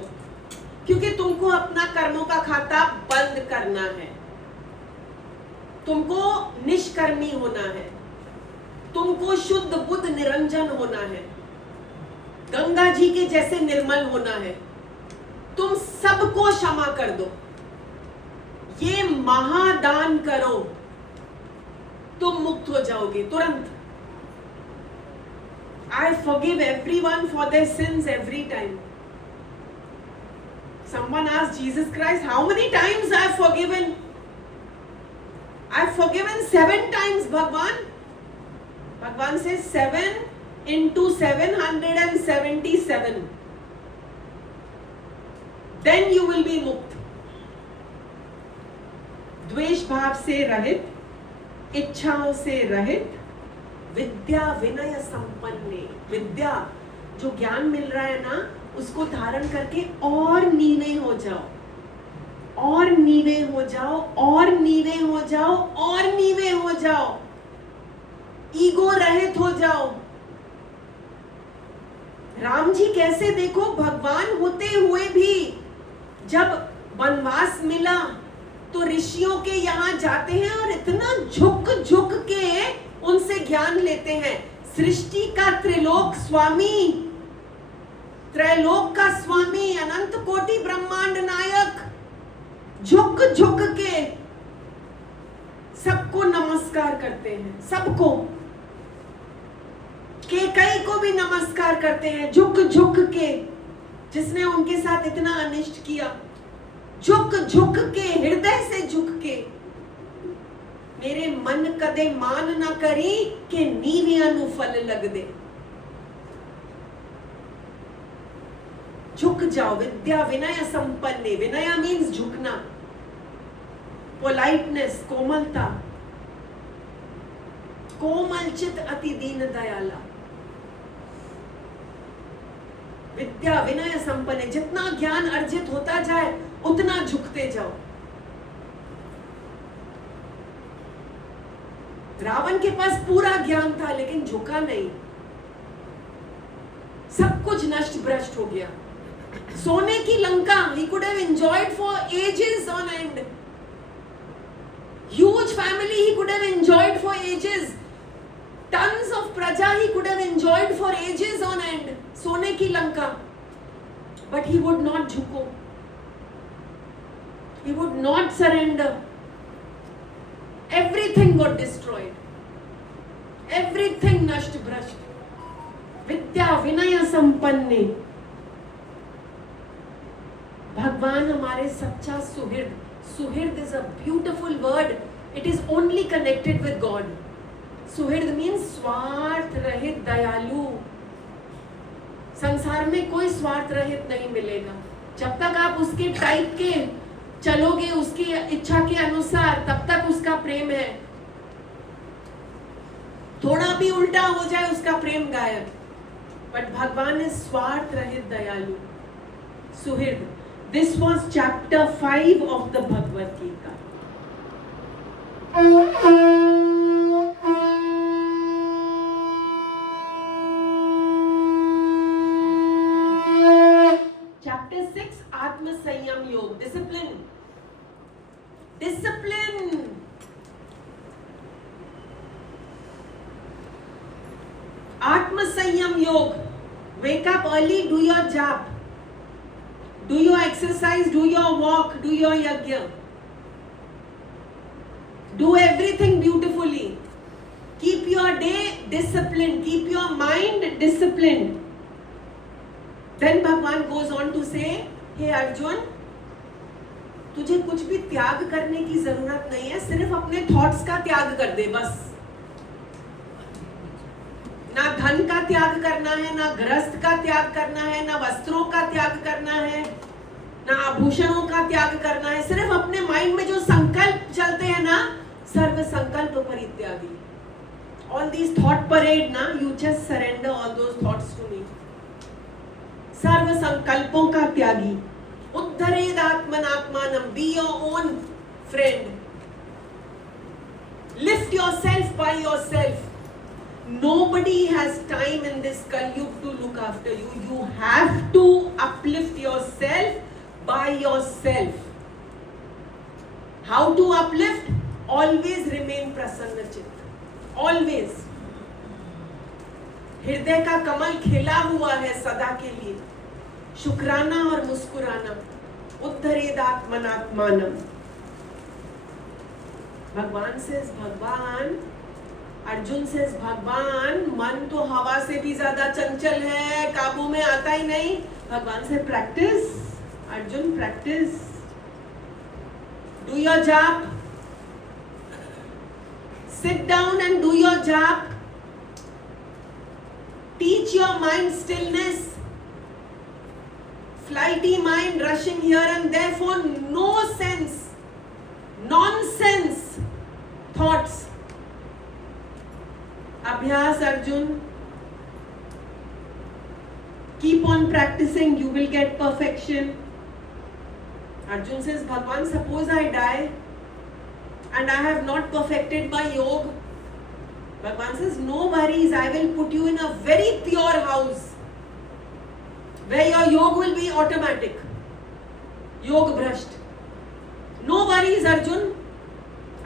क्योंकि तुमको अपना कर्मों का खाता बंद करना है, तुमको निष्कर्मी होना है, तुमको शुद्ध बुद्ध निरंजन होना है, गंगा जी के जैसे निर्मल होना है। तुम सबको क्षमा कर दो, ये महादान करो, तुम मुक्त हो जाओगे तुरंत। I forgive everyone for their sins every time. Someone asked Jesus Christ, how many times I have forgiven? I have forgiven 7 times, Bhagwan. Bhagwan says 7 into 777. Then you will be mukt. द्वेष भाव से रहित, इच्छाओं से रहित, विद्या विनय संपन्ने। विद्या, जो ज्ञान मिल रहा है ना, उसको धारण करके और नीवे हो जाओ, और नीवे हो जाओ, और नीवे हो जाओ, और नीवे हो जाओ। ईगो रहित हो जाओ। राम जी कैसे, देखो, भगवान होते हुए भी जब वनवास मिला तो ऋषियों के यहाँ जाते हैं और इतना झुक झुक के उनसे ज्ञान लेते हैं। सृष्टि का त्रिलोक स्वामी, त्रैलोक का स्वामी, अनंत कोटि ब्रह्मांड नायक, झुक झुक के सबको नमस्कार करते हैं, सबको। केकई को भी नमस्कार करते हैं, झुक झुक के, जिसने उनके साथ इतना अनिष्ट किया। झुक झुक के, हृदय से झुक के, मेरे मन कदे मान ना करी कि नीवियां नु फल लग दे। झुक जाओ। विद्या विनय संपन्ने। विनय मीन्स झुकना, पोलाइटनेस, कोमलता। कोमल चित अति दीन दयाला। विद्या विनय संपन्ने। जितना ज्ञान अर्जित होता जाए उतना झुकते जाओ। रावण के पास पूरा ज्ञान था लेकिन झुका नहीं, सब कुछ नष्ट भ्रष्ट हो गया। सोने की Lanka he could have enjoyed for ages on end. Huge family he could have enjoyed for ages. Tons of praja he could have enjoyed for ages on end. सोने की Lanka, but he would not झुको, he would not surrender. Everything got destroyed, everything नष्ट भ्रष्ट। विद्या विनय संपन्ने, भगवान हमारे सच्चा सुहृद। Suhrid is a beautiful word, it is only connected with God. Suhrid means स्वार्थ रहित दयालु। संसार में कोई स्वार्थ रहित नहीं मिलेगा। जब तक आप उसके टाइप के चलोगे, उसकी इच्छा के अनुसार, तब तक उसका प्रेम है। थोड़ा भी उल्टा हो जाए उसका प्रेम गायब। बट भगवान इज स्वार्थ रहित दयालु, सुहृद। This was chapter 5 of the Bhagavad Gita. Chapter 6, Atma Sanyam Yoga, discipline. Discipline. Atma Sanyam Yoga. Wake up early, do your jap. Do your exercise, do your walk, do your yajna. Do everything beautifully. Keep your day disciplined. Keep your mind disciplined. Then Bhagwan goes on to say, Hey Arjun, तुझे कुछ भी त्याग करने की जरूरत नहीं है, सिर्फ अपने थॉट्स का त्याग कर दे बस। ना धन का त्याग करना है, ना गृहस्थ का त्याग करना है, ना वस्त्रों का त्याग करना है, ना आभूषणों का त्याग करना है। सिर्फ अपने माइंड में जो संकल्प चलते हैं ना, सर्व संकल्प परित्यागी। All these thought parade ना, you just surrender all those thoughts to me. सर्व संकल्पों का त्यागी। उद्धरेद आत्मनात्मानम, be your own friend. Lift yourself by yourself. Nobody has time in this Kalyug to look after you. You have to uplift yourself by yourself. How to uplift? Always remain prasanna चित्त. Always. हृदय का कमल खिला हुआ है सदा के लिए। शुक्राना और मुस्कुराना। उद्धरेद आत्मनात्मानम। भगवान says, भगवान, अर्जुन से भगवान, मन तो हवा से भी ज्यादा चंचल है, काबू में आता ही नहीं। भगवान से practice, Arjun practice. Do your job, sit down and do your job. Teach your mind stillness. Flighty mind rushing here and there for no sense, nonsense thoughts. Abhyas Arjun, keep on practicing, you will get perfection. Arjun says, Bhagwan, suppose I die and I have not perfected my yoga. Bhagwan says, no worries, I will put you in a very pure house where your yoga will be automatic. Yoga bhrasht. No worries Arjun.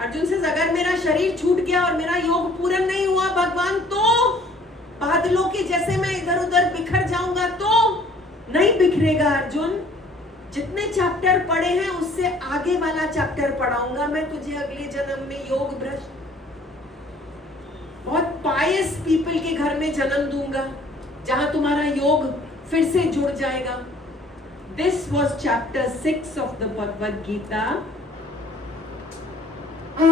Arjun से अगर मेरा शरीर छूट गया और मेरा योग पूर्ण नहीं हुआ भगवान, तो बादलों के जैसे मैं इधर उधर बिखर जाऊंगा, तो नहीं बिखरेगा अर्जुन। जितने चैप्टर पढ़े हैं उससे आगे वाला चैप्टर पढ़ाऊंगा मैं तुझे अगले जन्म में, योग भ्रष्ट। बहुत पायस पीपल के घर में जन्म दूंगा जहां तुम्हारा योग फिर से जुड़ जाएगा। This was chapter 6 of the Bhagavad Gita. अब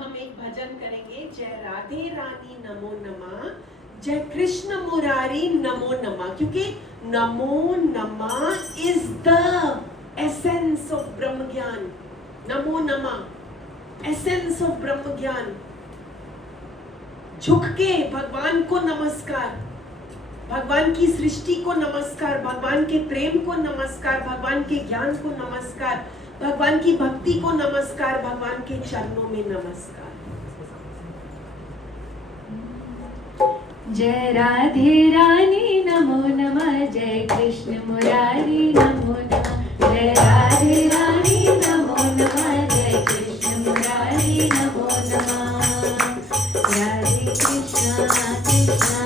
हम एक भजन करेंगे। जय राधे रानी नमो नमः, जय कृष्ण मुरारी नमो नमः, क्योंकि नमो नमः इज द एसेंस ऑफ ब्रह्म ज्ञान। नमो नमः एसेंस ऑफ ब्रह्म ज्ञान। झुक के भगवान को नमस्कार। भगवान की सृष्टि को नमस्कार, भगवान के प्रेम को नमस्कार, भगवान के ज्ञान को नमस्कार, भगवान की भक्ति को नमस्कार, भगवान के चरणों में नमस्कार। जय राधे रानी नमो नमः, जय कृष्ण मुरारी नमो नमः, जय राधे रानी नमो नमः, जय कृष्ण मुरारी नमो नमः। राधे कृष्णा कृष्णा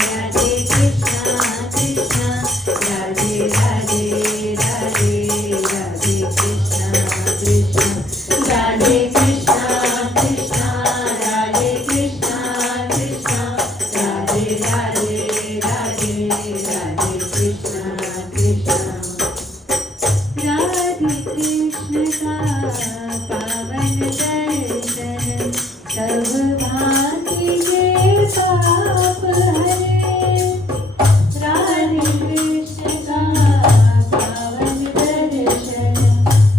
राधे कृष्णा कृष्णा, राधे राधे राधे राधे कृष्णा कृष्णा, राधे कृष्णा कृष्णा राधे कृष्णा कृष्णा, राधे राधे राधे राधे कृष्णा कृष्णा। राधे कृष्ण का पावन दर्शन, सब भांति के पाप हरे। राधे कृष्ण का पावन दर्शन,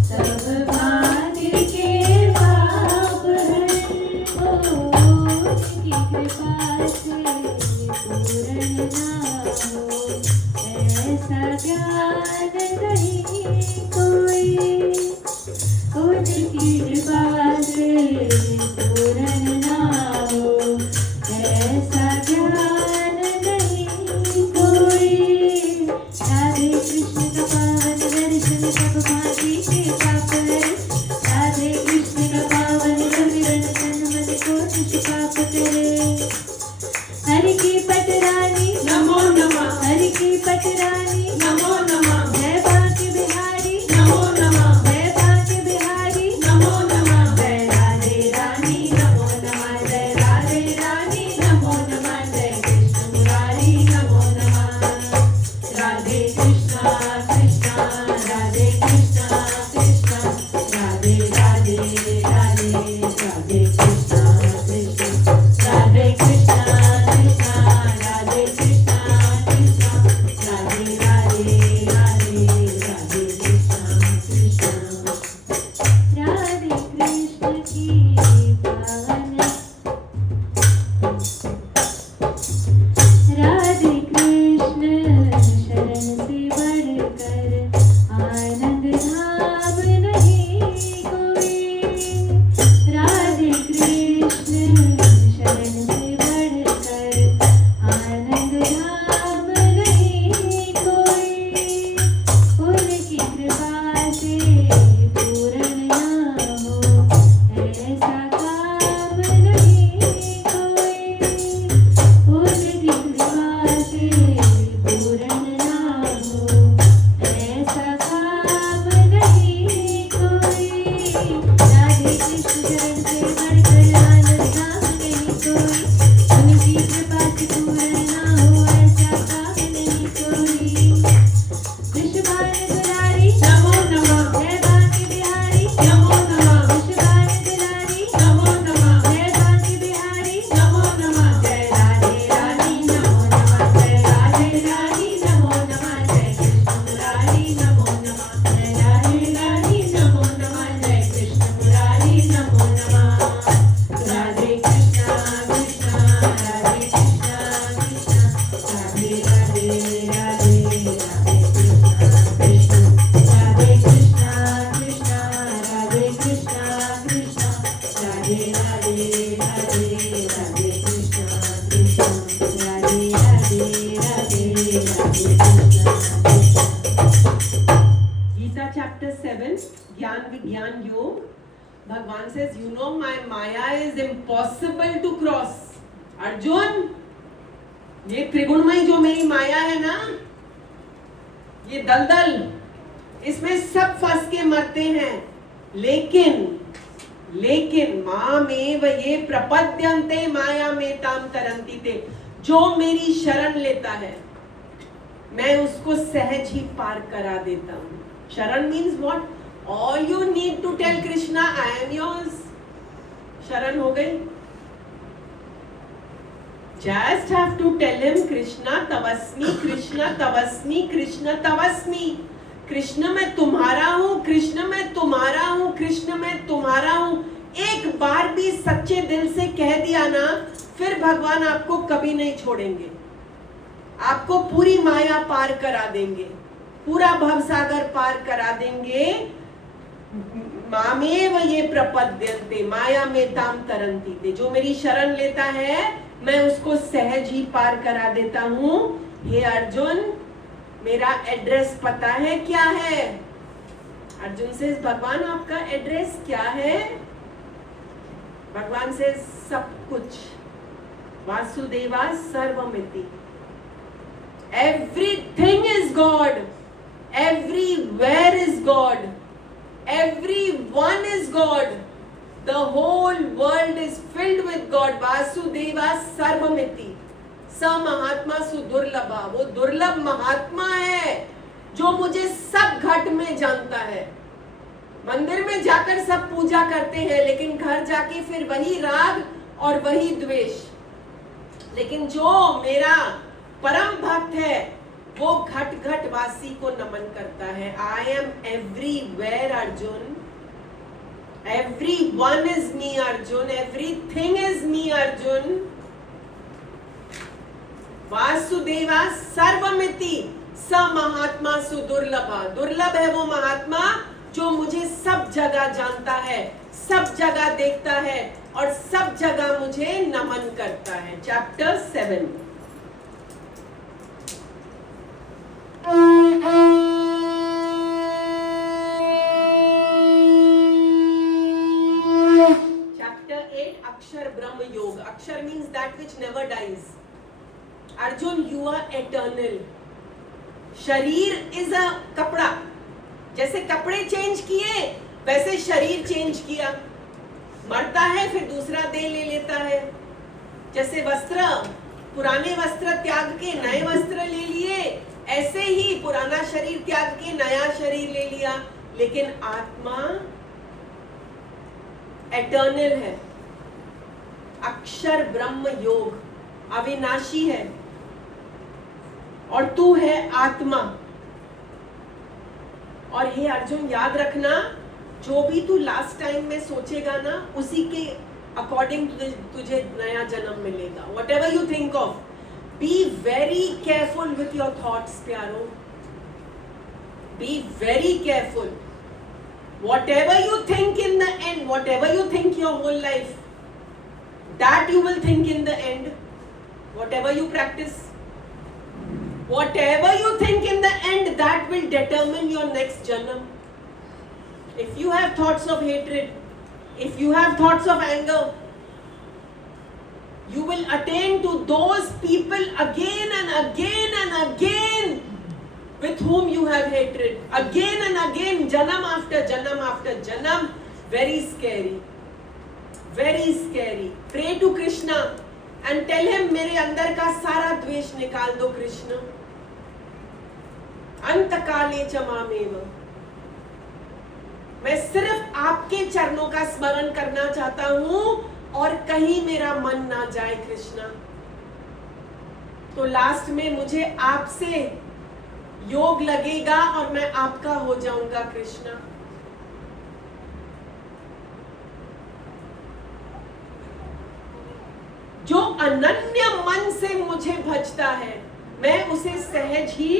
सब भांति के पाप हरे। उनकी कृपा से पूर्ण ना हो ऐसा ज्ञान नहीं कोई, उनकी कृपा से पूर्ण ना हो ऐसा ज्ञान नहीं कोई। राधे कृष्ण का पावन दर्शन, सब भांति के पाप हरे। राधे कृष्ण का पावन दर्शन, तन मन को तुझ पाप करे। हरि की पटरानी नमो नमः, हरि की पटरानी नमो नमः, जय बांके बिहारी नमो नमः, जय बांके बिहारी नमो नमः, जय राधे रानी नमो नमः, जय राधे रानी नमो नमः, जय कृष्ण मुरारी नमो नमः। राधे कृष्णा कृष्णा राधे कृष्णा कृष्णा, राधे राधे राधे राधे कृष्णा कृष्णा, राधे कृष्णा कृष्णा राधे कृष्णा कृष्णा, राधे राधे राधे राधे कृष्णा कृष्णा। राधे कृष्ण की पावन, राधे कृष्ण शरण से बढ़कर आनंद धाम नहीं कोई। राधे कृष्ण शरण से बढ़कर आनंद धाम नहीं कोई, उनकी कृपा से पूर्ण ना हो ऐसा काम नहीं कोई, उनकी कृपा से पूर्ण ना हो ऐसा काम नहीं कोई। राधे कृष्ण शरण से बढ़कर आनंद धाम नहीं कोई, उनकी कृपा से पूर्ण ना हो ऐसा काम नहीं कोई। विश्वभान दुलारी नमो नमः, जय बांके बिहारी नमो नमः, विश्वभान दुलारी नमो नमः, जय बांके बिहारी नमो नमः, जय राधे रानी नमो नमः, जय राधे रानी नमो नमः, जय कृष्ण मुरारी नमो नमः, जय राधे रानी नमो नमः, जय कृष्ण मुरारी नमो नमः। राधे कृष्णा कृष्णा राधे कृष्णा कृष्णा, राधे राधे राधे राधे कृष्णा कृष्णा, राधे कृष्णा कृष्णा राधे कृष्णा कृष्णा, राधे राधे राधे राधे कृष्णा कृष्णा, राधे राधे राधे राधे कृष्णा कृष्णा। गीता चैप्टर 7 ज्ञान विज्ञान योग। भगवान says, you know my Maya is impossible to cross. Arjun, ये त्रिगुणमय जो मेरी माया है ना, ये दलदल, इसमें सब फंस के मरते हैं, लेकिन माँ में व ये प्रपद्यन्ते माया में ताम तरंती थे, जो मेरी शरण लेता है मैं उसको सहज ही पार करा देता हूँ। Sharan means what? All you need to tell Krishna I am yours, शरण हो गई। Just have to tell him Krishna tavasmi, Krishna tavasmi, Krishna tavasmi. Krishna मैं तुम्हारा हूँ, कृष्ण मैं तुम्हारा हूँ, कृष्ण मैं तुम्हारा हूँ। एक बार भी सच्चे दिल से कह दिया ना, फिर भगवान आपको कभी नहीं छोड़ेंगे। आपको पूरी माया पार करा देंगे, पूरा भवसागर पार करा देंगे। मामेव ये प्रपद्यन्ते माया में ताम तरंती ते, जो मेरी शरण लेता है मैं उसको सहज ही पार करा देता हूँ। हे अर्जुन, मेरा एड्रेस पता है क्या है? अर्जुन से भगवान आपका एड्रेस क्या है? भगवान से सब कुछ, वासुदेवा सर्वमिति, everything is God, everywhere is God, everyone is God, the whole world is filled with God. Vasudeva सर्वमिति, स महात्मा सुदुर्लभा, वो दुर्लभ महात्मा है जो मुझे सब घट में जानता है। मंदिर में जाकर सब पूजा करते हैं, लेकिन घर जाके फिर वही राग और वही द्वेष। लेकिन जो मेरा परम भक्त है वो घट घट वासी को नमन करता है। I am everywhere Arjun, everyone is me Arjun, everything is me Arjun. Vasudeva सर्वमिति, स महात्मा सुदुर्लभा, दुर्लभ है वो महात्मा जो मुझे सब जगह जानता है, सब जगह देखता है और सब जगह मुझे नमन करता है। चैप्टर 7। Chapter 8, अक्षर ब्रह्म योग। अक्षर means that which never dies. Arjun, you are eternal. शरीर is a कपड़ा, जैसे कपड़े चेंज किए वैसे शरीर चेंज किया, मरता है फिर दूसरा देह ले लेता है। जैसे वस्त्र, पुराने वस्त्र त्याग के नए वस्त्र ले लिए, ऐसे ही पुराना शरीर त्याग के नया शरीर ले लिया। लेकिन आत्मा एटर्नल है। अक्षर ब्रह्म योग अविनाशी है और तू है आत्मा। और हे अर्जुन, याद रखना, जो भी तू लास्ट टाइम में सोचेगा ना, उसी के अकॉर्डिंग तुझे नया जन्म मिलेगा। What ever you think of, be very careful with your thoughts, प्यारो। Be very careful. Whatever you think in the end, whatever you think your whole life, that you will think in the end. Whatever you practice, whatever you think in the end, that will determine your next janam. If you have thoughts of hatred, if you have thoughts of anger, you will attain to those people again and again and again with whom you have hatred. Again and again, janam after janam after janam. Very scary. Very scary. Pray to Krishna and tell him, मेरे अंदर का सारा द्वेष निकाल दो कृष्ण। अंत काले च मामेव। मैं सिर्फ आपके चरणों का स्मरण करना चाहता हूं और कहीं मेरा मन ना जाए कृष्णा। तो लास्ट में मुझे आपसे योग लगेगा और मैं आपका हो जाऊंगा कृष्णा। जो अनन्य मन से मुझे भजता है, मैं उसे सहज ही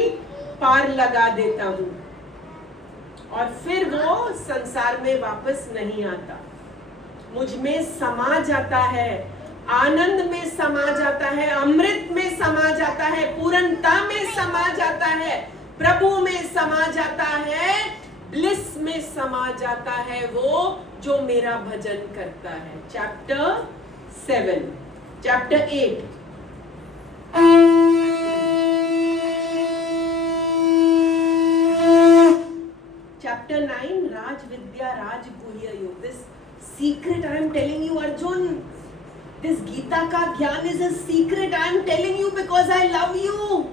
पार लगा देता हूं और फिर वो संसार में वापस नहीं आता। मुझ में समा जाता है, आनंद में समा जाता है, अमृत में समा जाता है, पूर्णता में समा जाता है, प्रभु में समा जाता है, ब्लिस में समा जाता है वो जो मेरा भजन करता है। Chapter 7, chapter 8। Chapter 9, Raj Vidya, Raj Guhya Yoga. This secret I am telling you, Arjun. This Gita ka gyan is a secret I am telling you because I love you.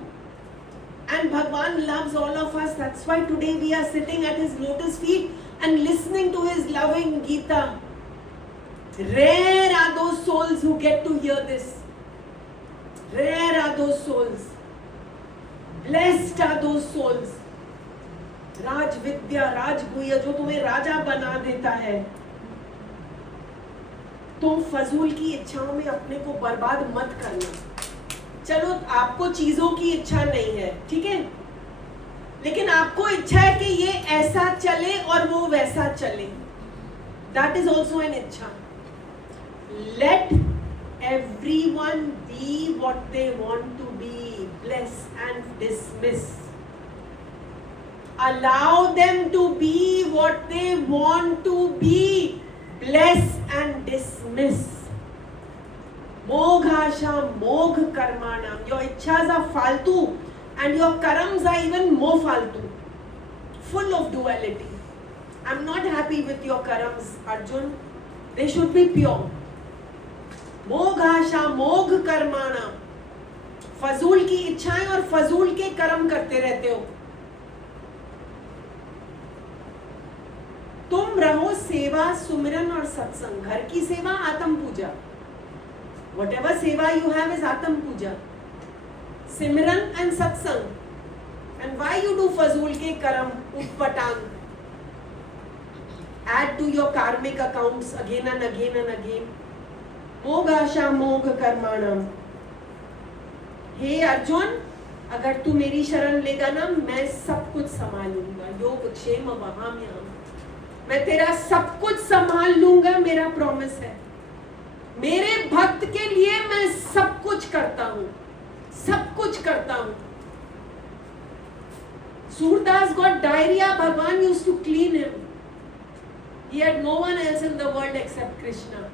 And Bhagwan loves all of us. That's why today we are sitting at his lotus feet and listening to his loving Gita. Rare are those souls who get to hear this. Rare are those souls. Blessed are those souls. राज विद्या, राज गुह्य, जो तुम्हें राजा बना देता है। तुम फजूल की इच्छाओं में अपने को बर्बाद मत करना। चलो आपको चीजों की इच्छा नहीं है, ठीक है, लेकिन आपको इच्छा है कि ये ऐसा चले और वो वैसा चले, that is also an iccha. Let everyone be what they want to be, bless and dismiss. Allow them to be what they want to be, bless and dismiss. Moghasha mogh karmanam. Your ichhas are faltu and your karams are even more faltu, full of duality. I'm not happy with your karams, Arjun. They should be pure. मोघाशा मोघ कर्माणा. फजूल की इच्छाएं और फजूल के कर्म करते रहते हो. तुम रहो सेवा, सुमिरन और सत्संग. घर की सेवा आत्म पूजा. Whatever सेवा you have is आत्म पूजा, सिमरन and सत्संग. And why you do फजूल के कर्म, उटपटांग? Add to your karmic accounts again and again and again. मोगाशा मोग कर्माणम. हे अर्जुन, अगर तू मेरी शरण लेगा ना, मैं सब कुछ संभाल लूंगा. योग क्षेम वहाम्यहम्. मैं तेरा सब कुछ संभाल लूंगा, मेरा प्रॉमिस है. मेरे भक्त के लिए मैं सब कुछ करता हूं, सब कुछ करता हूं. Surdas got diarrhea. भगवान used to clean him. He had no one else in the world except Krishna.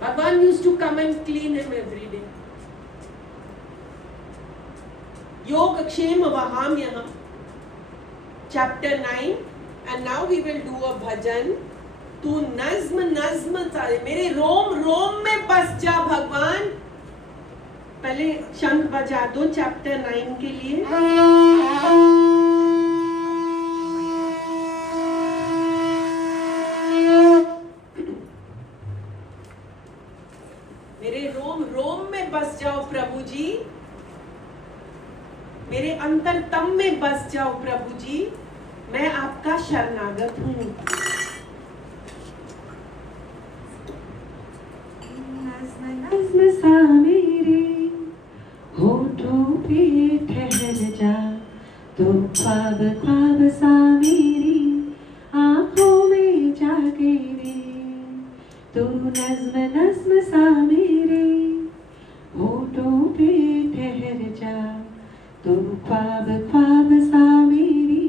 Bhagwan used to come and clean him every day. Yoga Kshema Vahamyaham, chapter 9. And now we will do a bhajan. तू नज्म नज्म सारे मेरे रोम रोम में बस जा भगवान. पहले शंख बजा दो चैप्टर 9 के लिए. मेरे रोम रोम में बस जाओ प्रभु जी. मेरे अंतरतम में बस जाओ प्रभु जी. मैं आपका शरणागत हूँ. नज़्म सा मेरे होठों पे ठहर जा. तो ख्वाब ख्वाब सा मेरी आँखों में जागे रे. तू नज़्म नज़्म सा मेरे होठों पे ठहर जा. तू ख्वाब ख्वाब सा मेरी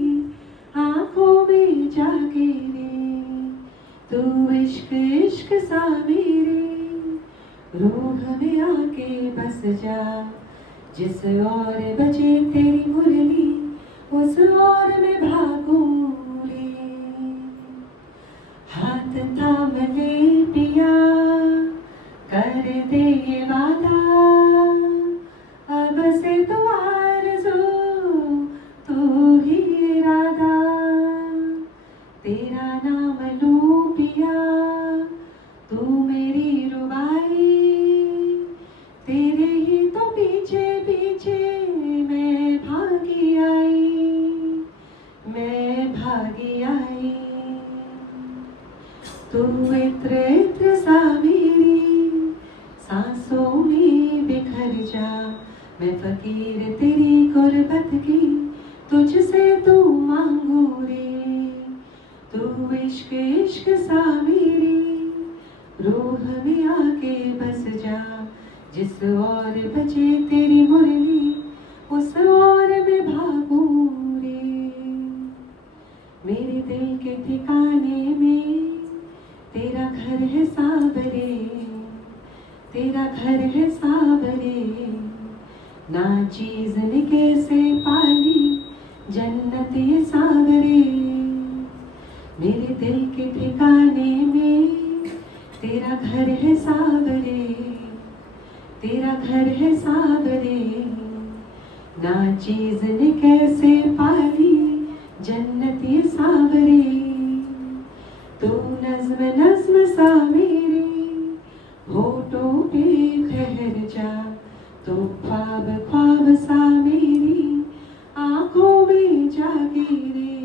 आँखों में जागे रे. तू इश्क इश्क सा मेरे रूह में आके बस जा. जिस और बजे तेरी मुरली, उस और में भागूं रे. हाथ थाम ले पिया, कर दे ये वादा. अब से तो आरज़ू, तू ही इरादा. तेरा नाम लूं पिया, तू मेरी रुबाई. तेरे ही तो पीछे पीछे मैं भागी आई, मैं भागी आई. तू इत्र इत्र सा मेरी सांसों में बिखर जा. मैं फकीर तेरी गुरबत की, तुझसे तू मांगू रे. तू इश्क इश्क सा मेरी रूह में आके बस जा. जिस और बजे तेरी मुरली, उस और में भागूं रे. मेरे दिल के ठिकाने में तेरा घर है सावरे. तेरा घर है सावरे. ना चीज ने कैसे पाली जन्नत ये सावरे. मेरे दिल के ठिकाने में तेरा घर है सावरे. तेरा घर है सावरे. ना चीज ने कैसे पाली जन्नत ये सावरे. तू नज़्म नज़्म सा मेरे होठों पे ठहर जा. तो ख्वाब ख्वाब सा मेरी आँखों में जागे रे.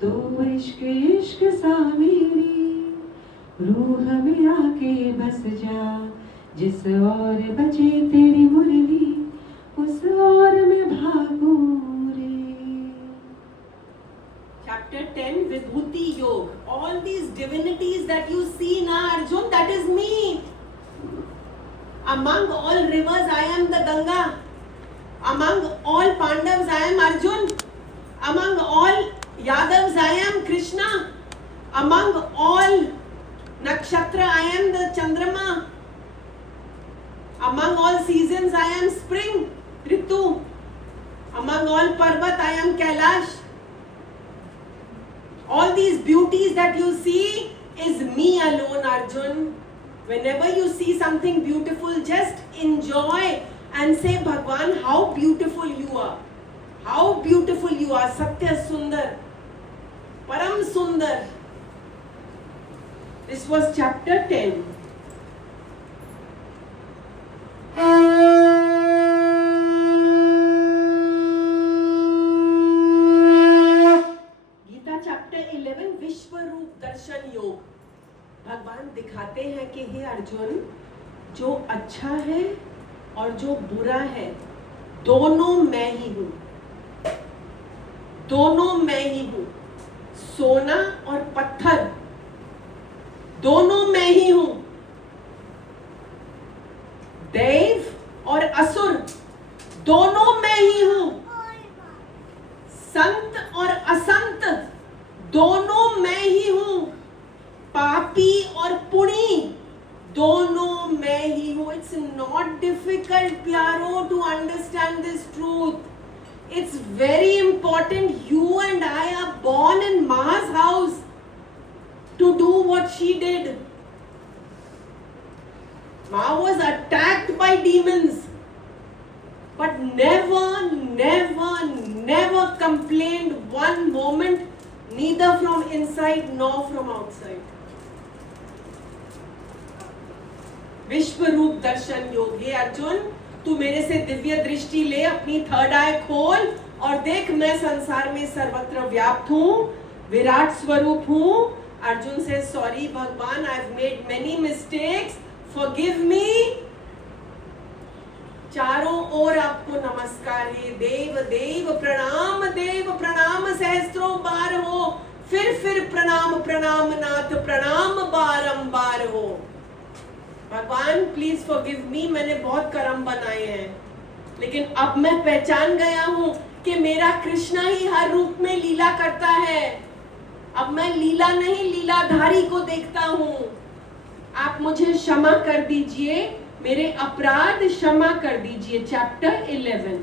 तो इश्क इश्क सा मेरी रूह में आके बस जा. जिस ओर बजे तेरी मुरली उस ओर मैं भागूं रे। Chapter 10, Vibhuti Yoga. All these divinities that you see now, Arjun, that is me. Among all rivers, I am the Ganga. Among all Pandavas, I am Arjun. Among all Yadavas, I am Krishna. Among all Nakshatra, I am the Chandrama. Among all seasons, I am spring, Ritu. Among all Parvat, I am Kailash. All these beauties that you see is me alone, Arjun. Whenever you see something beautiful, just enjoy and say, Bhagwan, how beautiful you are. How beautiful you are. Satya Sundar. Param Sundar. This was chapter 10. Gita chapter 11 Vishwaroop Darshan Yoga. भगवान दिखाते हैं कि हे अर्जुन, जो अच्छा है और जो बुरा है दोनों मैं ही हूं. दोनों मैं ही हूं. सोना और पत्थर दोनों मैं ही हूं. देव और असुर दोनों मैं ही हूं. संत और असंत दोनों मैं ही हूं. पापी और पुणी दोनों मैं ही हूं. इट्स नॉट डिफिकल्ट प्यारो to understand this truth. It's very important. You and I are born in Ma's house to do what she did. Ma was attacked by demons, but never complained one moment, neither from inside nor from outside. विश्वरूप दर्शन योग. हे अर्जुन, तू मेरे से दिव्य दृष्टि ले, अपनी third आई खोल और देख, मैं संसार में सर्वत्र व्याप्त हूँ, विराट स्वरूप हूँ. अर्जुन से सॉरी भगवान, I have made many mistakes, forgive me. चारों ओर आपको नमस्कार है. देव देव प्रणाम सहस्त्रों बार हो. फिर प्रणाम प्रणाम नाथ, प्रणाम बारंबार हो. भगवान प्लीज फॉरगिव मी, मैंने बहुत कर्म बनाए हैं, लेकिन अब मैं पहचान गया हूं कि मेरा कृष्णा ही हर रूप में लीला करता है. अब मैं लीला नहीं, लीलाधारी को देखता हूं. आप मुझे क्षमा कर दीजिए, मेरे अपराध क्षमा कर दीजिए. Chapter 11.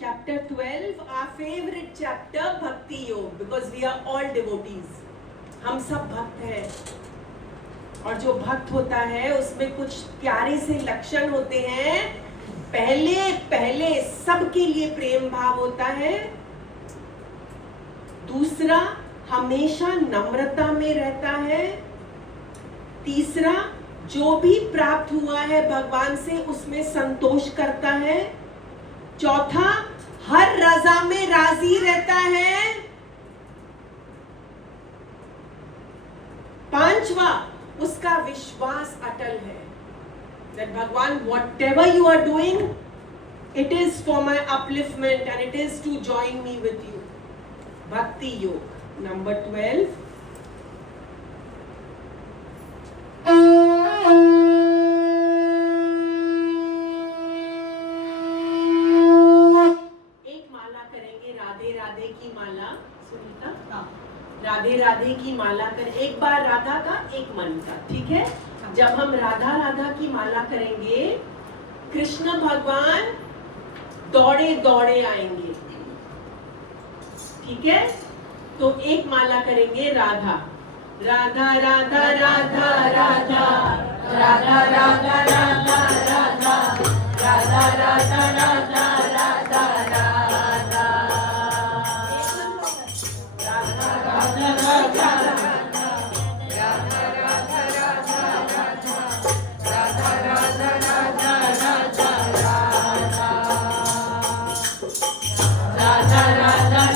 Chapter 12, our favorite chapter, Bhakti Yoga, because we are all devotees. हम सब भक्त हैं, और जो भक्त होता है उसमें कुछ प्यारे से लक्षण होते हैं. पहले सबके लिए प्रेम भाव होता है. दूसरा, हमेशा नम्रता में रहता है. तीसरा, जो भी प्राप्त हुआ है भगवान से उसमें संतोष करता है. चौथा, हर रजा में राजी रहता है. पांचवा, उसका विश्वास अटल है. That भगवान, whatever you are doing, it is for my upliftment and it is to join me with you. Bhakti Yoga, number 12. Radhe Radhe की माला कर. एक बार राधा का, एक मन का. ठीक है. जब हम राधा राधा की माला करेंगे, कृष्ण भगवान दौड़े दौड़े आएंगे. ठीक है. तो एक माला करेंगे राधा. राधा राधा राधा राधा राधा राधा राधा राधा राधा राधा राधा राधा राधा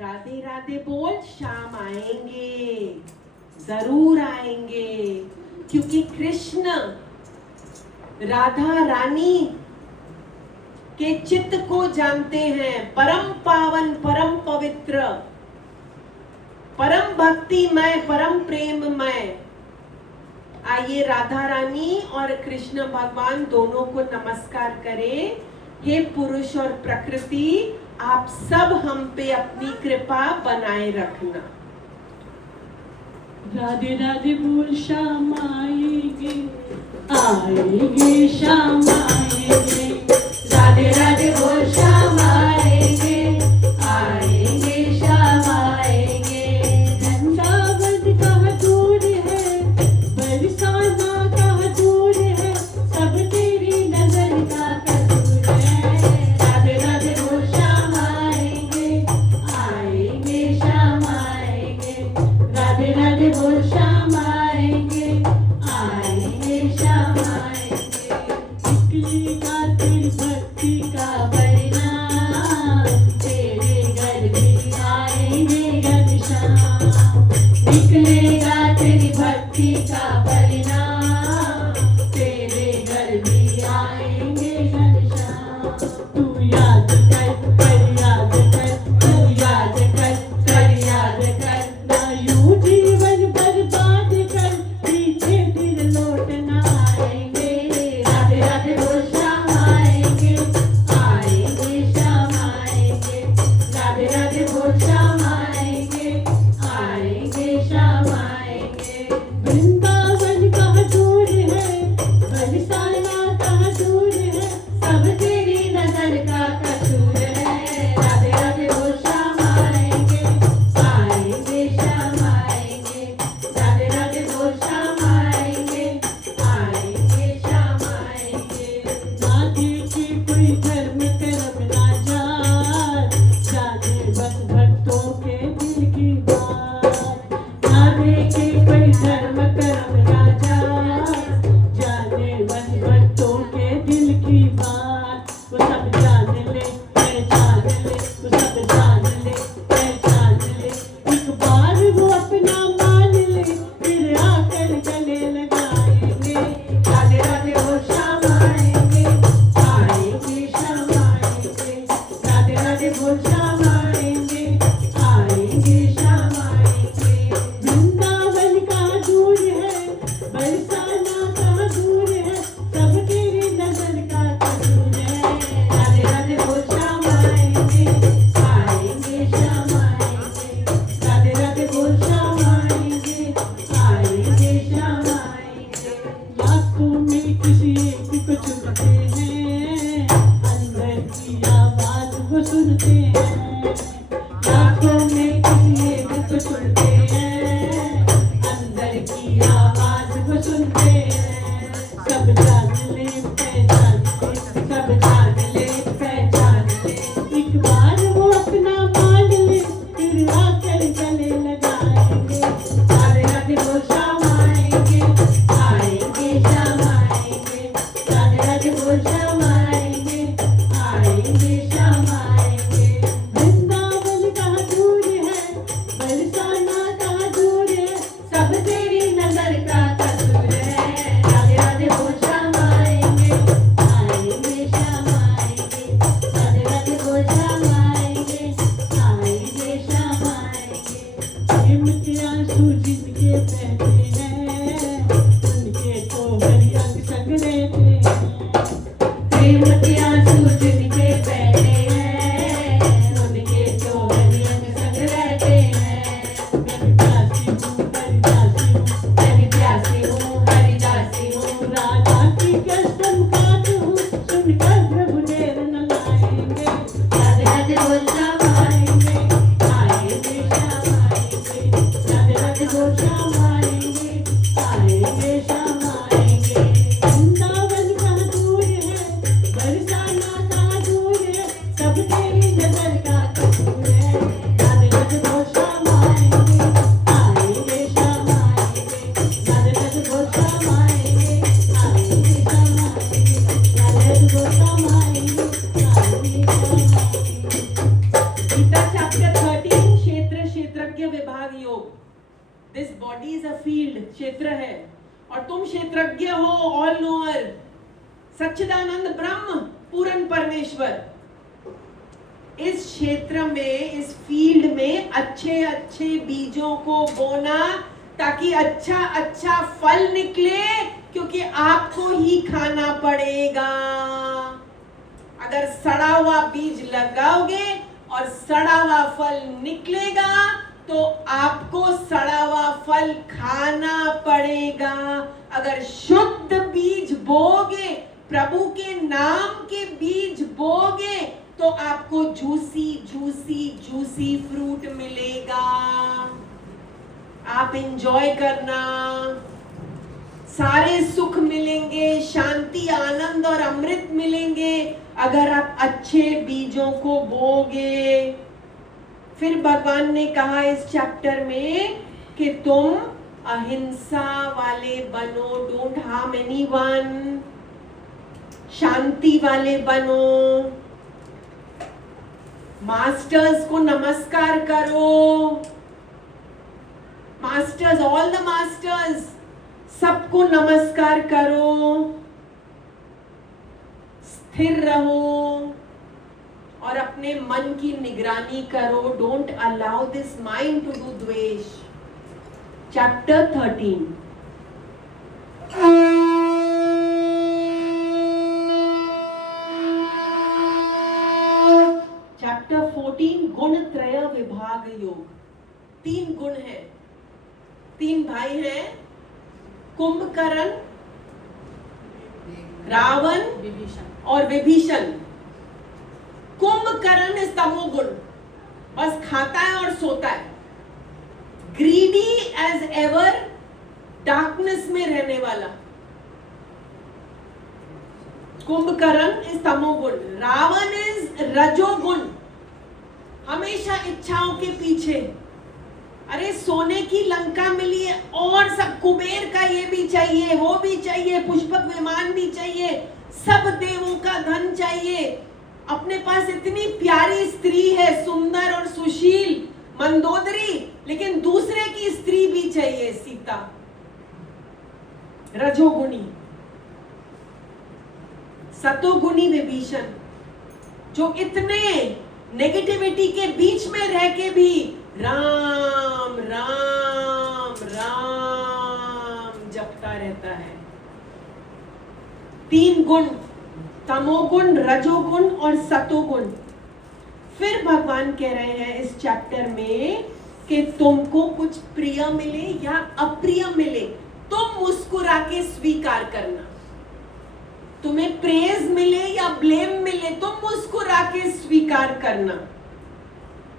राधे राधे बोल, शाम आएंगे, जरूर आएंगे, क्योंकि कृष्ण राधा रानी के चित्त को जानते हैं, परम पावन, परम पवित्र, परम भक्तिमय, परम प्रेममय। आइए राधा रानी और कृष्ण भगवान दोनों को नमस्कार करें। हे पुरुष और प्रकृति, आप सब हम पे अपनी कृपा बनाए रखना। राधे राधे बोल, शाम आएंगे, आएंगे शाम आएंगे। राधे राधे बोल, शाम आएंगे, आएंगे शाम आएंगे। वृंदावन कहाँ दूर है, बरसाना कहाँ दूर है, सब तेरी नजर का कसूर है। राधे राधे बोल, शाम आएंगे, आएंगे शाम आएंगे। राधे राधे बोल, शाम आएंगे, आएंगे शाम आएंगे। निकलेगा तेरी भक्ति का परिणाम, तेरे घर भी आएंगे घनश्याम। निकलेगा तेरी भक्ति का परिणाम, तेरे घर भी आएंगे घनश्याम। तू याद कर याद कर, तू याद कर याद कर। ना यूं जीवन बर्बाद कर, पीछे फिर लौट ना आएंगे। राधे राधे बोल, शाम आएंगे, आएंगे शाम आएंगे। राधे राधे बोल, शाम आएंगे, आएंगे शाम आएंगे। वृंदावन कहाँ दूर है, बरसाना कहाँ दूर है, सब तेरी नजर का कसूर है। राधे राधे बोल, शाम आएंगे, आएंगे शाम आएंगे। राधे राधे बोल, शाम आएंगे, आएंगे शाम आएंगे। ना देखे कोई धर्म कर्म ना जाने बस भक्तों के दिल की बात। ना देखे कोई धर्म कर्म ना जाने बस भक्तों के दिल की बात। वो सब जान ले, पहचान ले, वो सब जान ले, पहचान ले। एक बार वो अपना मान ले, फिर आकर गले लगाएंगे। राधे राधे बोल, शाम आएंगे, आएंगे शाम आएंगे। राधे राधे बोल, शाम आएंगे, आएंगे शाम आएंगे। वृंदावन कहाँ दूर है, बरसाना कहाँ दूर है, सब तेरी नजर का कसूर है। राधे राधे बोल, शाम आएंगे, आएंगे शाम आएंगे। राधे राधे बोल, शाम आएंगे, आएंगे शाम आएंगे। लाखों में किसी एक को चुनते हैं, अंदर की आवाज वो सुनते हैं। लाखों में किसी एक को चुनते हैं, अंदर की आवाज वो सुनते हैं। सब जान ले, पहचान ले, सब जान ले, पहचान ले। एक बार वो अपना मान ले, फिर आकर गले लगाएंगे। राधे राधे बोल, शाम आएंगे, आएंगे श्याम आएंगे। वृंदावन कहाँ दूर है, बरसाना कहाँ दूर है, सब तेरी नजर का कसूर है। याद रख वो श्याम आएंगे, आएंगे श्याम आएंगे। याद रख वो श्याम आएंगे, आएंगे श्याम आएंगे। याद रख वो श्याम आएंगे, आएंगे श्याम आएंगे। गीता चैप्टर 13 क्षेत्र क्षेत्रज्ञ विभाग योग। This body is a field, क्षेत्र है और तुम क्षेत्रज्ञ हो, ऑल नोअर, सच्चिदानंद ब्रह्म, पूर्ण परमेश्वर। इस क्षेत्र में, इस फील्ड में अच्छे अच्छे बीजों को बोना ताकि अच्छा अच्छा फल निकले, क्योंकि आपको ही खाना पड़ेगा। अगर सड़ा हुआ बीज लगाओगे और सड़ा हुआ फल निकलेगा तो आपको सड़ा हुआ फल खाना पड़ेगा। अगर शुद्ध बीज बोगे, प्रभु के नाम के बीज बोगे, तो आपको जूसी जूसी जूसी फ्रूट मिलेगा। आप एंजॉय करना, सारे सुख मिलेंगे, शांति, आनंद और अमृत मिलेंगे अगर आप अच्छे बीजों को बोगे। फिर भगवान ने कहा इस चैप्टर में कि तुम अहिंसा वाले बनो, डोंट हार्म एनीवन, शांति वाले बनो, मास्टर्स को नमस्कार करो, मास्टर्स, ऑल द मास्टर्स, सबको नमस्कार करो, स्थिर रहो और अपने मन की निगरानी करो। Don't allow this mind to do dvesh. Chapter 13। Chapter 14 Guna त्रय विभाग योग। 3 गुण हैं, 3 भाई हैं, कुंभकर्ण, रावण और विभीषण। कुंभकर्ण इज तमोगुण, बस खाता है और सोता है, ग्रीडी एज एवर, डार्कनेस में रहने वाला। कुंभकर्ण इज तमोगुण। रावण इज रजोगुण, हमेशा इच्छाओं के पीछे। अरे सोने की लंका मिली है और सब, कुबेर का ये भी चाहिए, वो भी चाहिए, पुष्पक विमान भी चाहिए, सब देवों का धन चाहिए। अपने पास इतनी प्यारी स्त्री है, सुंदर और सुशील, मंदोदरी, लेकिन दूसरे की स्त्री भी चाहिए, सीता। रजोगुणी। सतोगुणी विभीषण, जो इतने नेगेटिविटी के बीच में रह के भी राम राम राम जपता रहता है। 3 गुण, तमोगुण, रजोगुण और सतोगुण। फिर भगवान कह रहे हैं इस चैप्टर में कि तुमको कुछ प्रिय मिले या अप्रिय मिले, तुम मुस्कुरा के स्वीकार करना। तुम्हें प्रेज मिले या ब्लेम मिले, तुम मुस्कुरा के स्वीकार करना।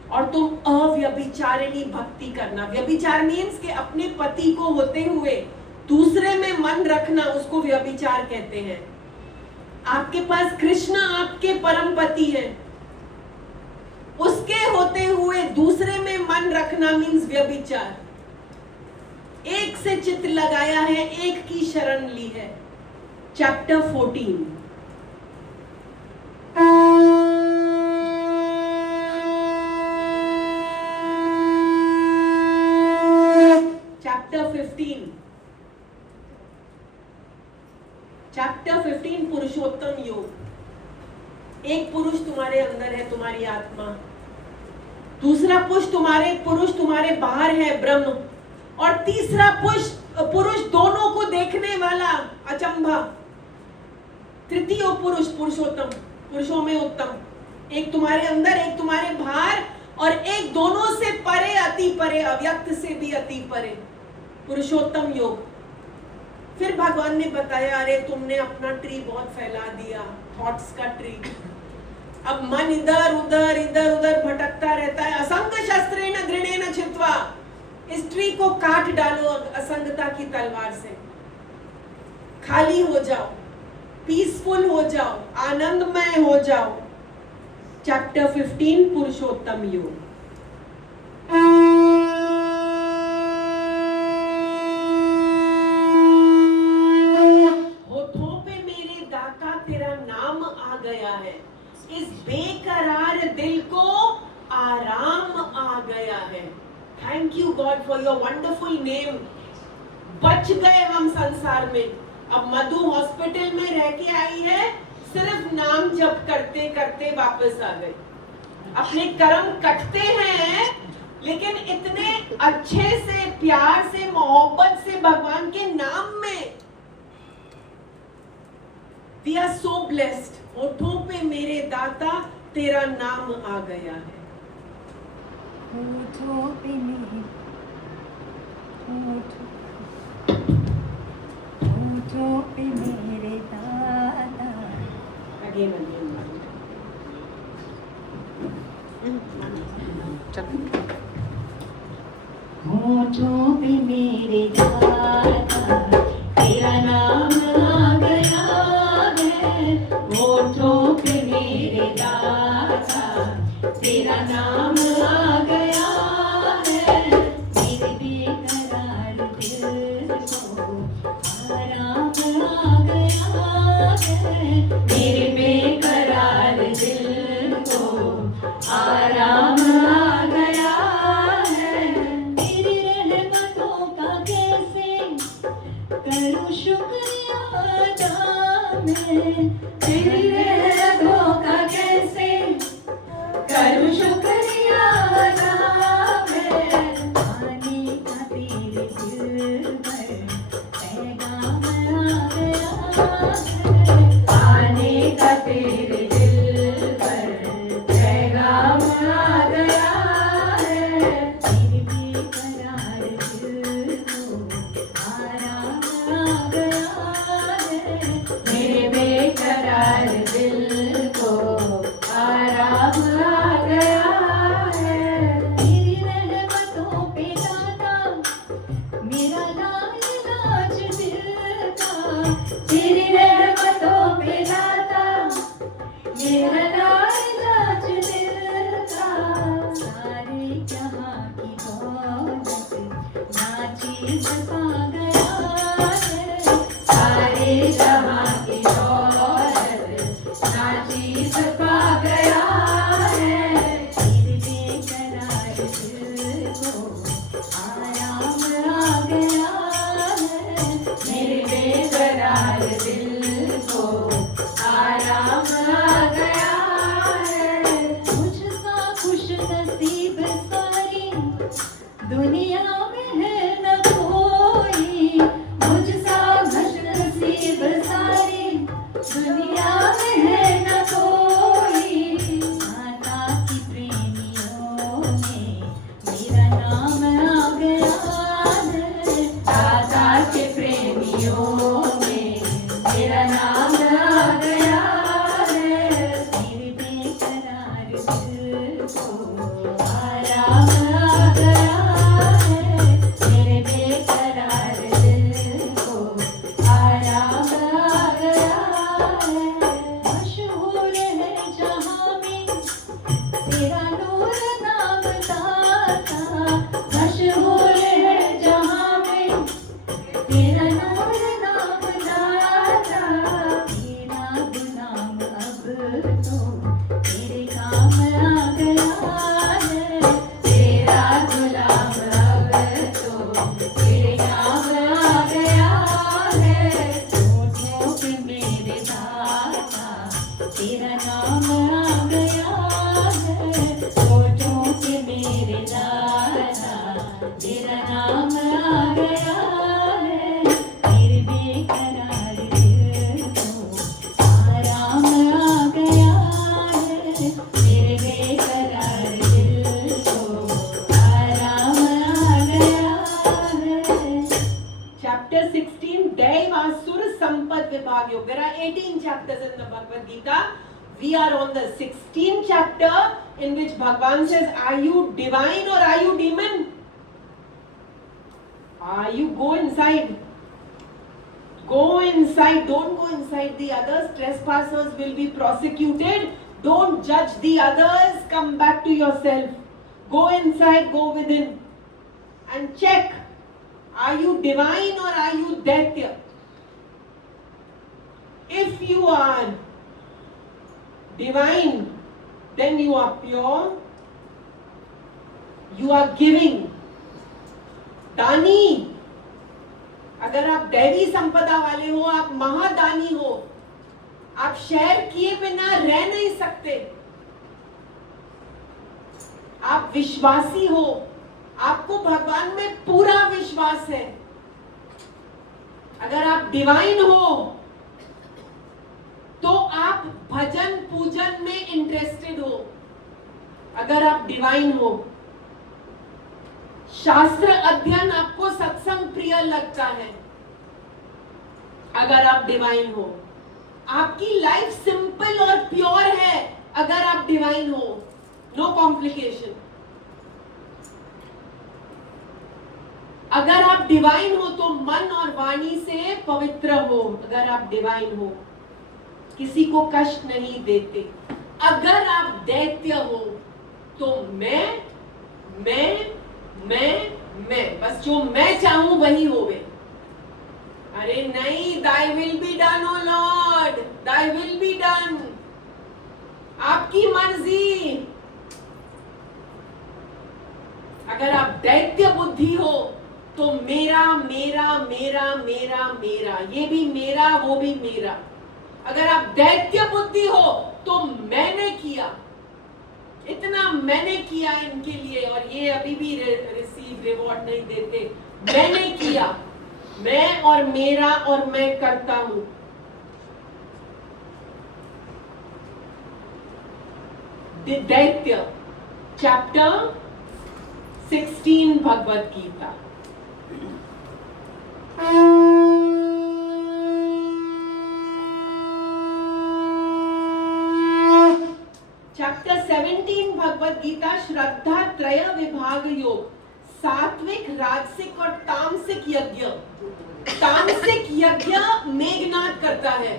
और तुम अव्यभिचारिणी भक्ति करना। व्यभिचार मीन्स कि अपने पति को होते हुए दूसरे में मन रखना, उसको व्यभिचार कहते हैं। आपके पास कृष्ण आपके परम पति हैं, उसके होते हुए दूसरे में मन रखना मीन्स व्यभिचार। एक से चित्त लगाया है, एक की शरण ली है। चैप्टर 14। चैप्टर 15। चैप्टर 15 पुरुषोत्तम योग। एक पुरुष तुम्हारे अंदर है, तुम्हारी आत्मा। दूसरा पुरुष तुम्हारे बाहर है, ब्रह्म। और तीसरा पुरुष दोनों को देखने वाला, अचंभा। तृतीय पुरुष पुरुषोत्तम, पुरुषों में उत्तम। एक तुम्हारे अंदर, एक तुम्हारे बाहर, और एक दोनों से परे, अति परे, अव्यक्त से भी अति परे, पुरुषोत्तम योग। फिर भगवान ने बताया, अरे तुमने अपना ट्री बहुत फैला दिया, थॉट्स का ट्री। अब मन इधर उधर भटकता रहता है। असंग शस्त्रेण दृढ़ेन छित्वा, इस ट्री को काट डालो असंगता की तलवार से। खाली हो जाओ, पीसफुल हो जाओ, आनंदमय हो जाओ। चैप्टर 15 पुरुषोत्तम योग। होठों पे मेरे दाता तेरा नाम आ गया है, इस बेकरार दिल को आराम आ गया है। Thank you God for your wonderful name. बच गए हम संसार में। अब मधु हॉस्पिटल में रह के आई है, सिर्फ नाम जप करते करते वापस आ गई। अपने कर्म कटते हैं, लेकिन इतने अच्छे से, प्यार से, मोहब्बत से भगवान के नाम में। We are so blessed। होठों पे मेरे दाता तेरा नाम आ गया है। होठों पे मेरे दाता। Again, again. होठों पे मेरे दाता तेरा नाम आ गया है। होठों पे मेरे दाता तेरा नाम आ गया है। मेरे बेकरार दिल को आराम आ गया है। मेरे बेकरार दिल को आराम आ गया है। तेरी रहमतों का कैसे करूं शुक्रिया अदा मैं। तेरी रहमतों का कैसे करूं शुक्रिया अदा मैं। आने का तेरे दिल पर पैगाम आ गया है। आने का तेरे दिल पर पैगाम आ गया है। मेरे बेकरार दिल को आराम आ गया है। मेरे बेकरार दिल को आराम आ गया है। तेरी रहमतों पे दाता मेरा लाज दिल का। तेरी रहमतों पे दाता मेरा लाज दिल का। सारे जहां की दौलत नाची सपा गया है। सारे जहां की दौलत नाची सपा गया है। तेरे बेकरार दिल को आराम आ गया है। मेरे बेकरार दिल को आराम आ गया है। मुझसा खुश नसीब सारी दुनिया में है न कोई। मुझसा खुश नसीब सारी दुनिया में है न कोई। माता की प्रेमियों में मेरा नाम आ गया है। दाता के प्रेमियों में मेरा नाम आ गया है। मेरे बेकरार दिल को आराम आ गया है। मेरे बेकरार दिल को आराम आ गया है। मशहूर है जहां में तेरा नूर नाम दाता। मशहूर है जहां में तेरा नूर नाम दाता। तेरा गुलाम अब तो तेरे काम आ गया है। तेरा गुलाम अब तो तेरे काम आ गया है। होठों पे मेरे दाता तेरा नाम आ गया है। होठों पे मेरे दाता तेरा नाम आ गया है। मेरे बेकरार दिल को आराम आ गया है। मेरे बेकरार दिल को आराम आ गया है। Chapter 16, Daivasur Sampad Vibhag Yoga. There are 18 chapters in the Bhagavad Gita. We are on the 16th chapter, in which Bhagavan says, are you divine or are you demon? Are you go inside? Go inside, don't go inside the others. Trespassers will be prosecuted. Don't judge the others. Come back to yourself. Go inside, go within. And check. Are you divine or are you Daitya? If you are divine, then you are pure. You are giving. दानी. अगर आप दैवी संपदा वाले हो, आप महादानी हो, आप शेयर किए बिना रह नहीं सकते. आप विश्वासी हो, आपको भगवान में पूरा विश्वास है. अगर आप डिवाइन हो तो आप भजन पूजन में इंटरेस्टेड हो. अगर आप डिवाइन हो, शास्त्र अध्ययन आपको सत्संग प्रिय लगता है. अगर आप डिवाइन हो, आपकी लाइफ सिंपल और प्योर है. अगर आप डिवाइन हो, नो कॉम्प्लिकेशन. अगर आप डिवाइन हो तो मन और वाणी से पवित्र हो. अगर आप डिवाइन हो, किसी को कष्ट नहीं देते. अगर आप दैत्य हो तो मैं बस जो मैं चाहूं वही होवे. अरे नहीं, thy will be done, O Lord, thy will be done. आपकी मर्जी. अगर आप दैत्य बुद्धि हो तो मेरा मेरा मेरा मेरा मेरा, ये भी मेरा वो भी मेरा. अगर आप दैत्य बुद्धि हो तो मैंने किया, इतना मैंने किया इनके लिए और ये अभी भी रिसीव रिवॉर्ड नहीं देते. मैंने किया, मैं और मेरा और मैं करता हूं. दैत्य चैप्टर 16 भगवत गीता. चैप्टर 17 भगवत गीता. श्रद्धा त्रय विभाग योग. सात्विक, राजसिक और तामसिक यज्ञ. तामसिक यज्ञ मेघनाद करता है.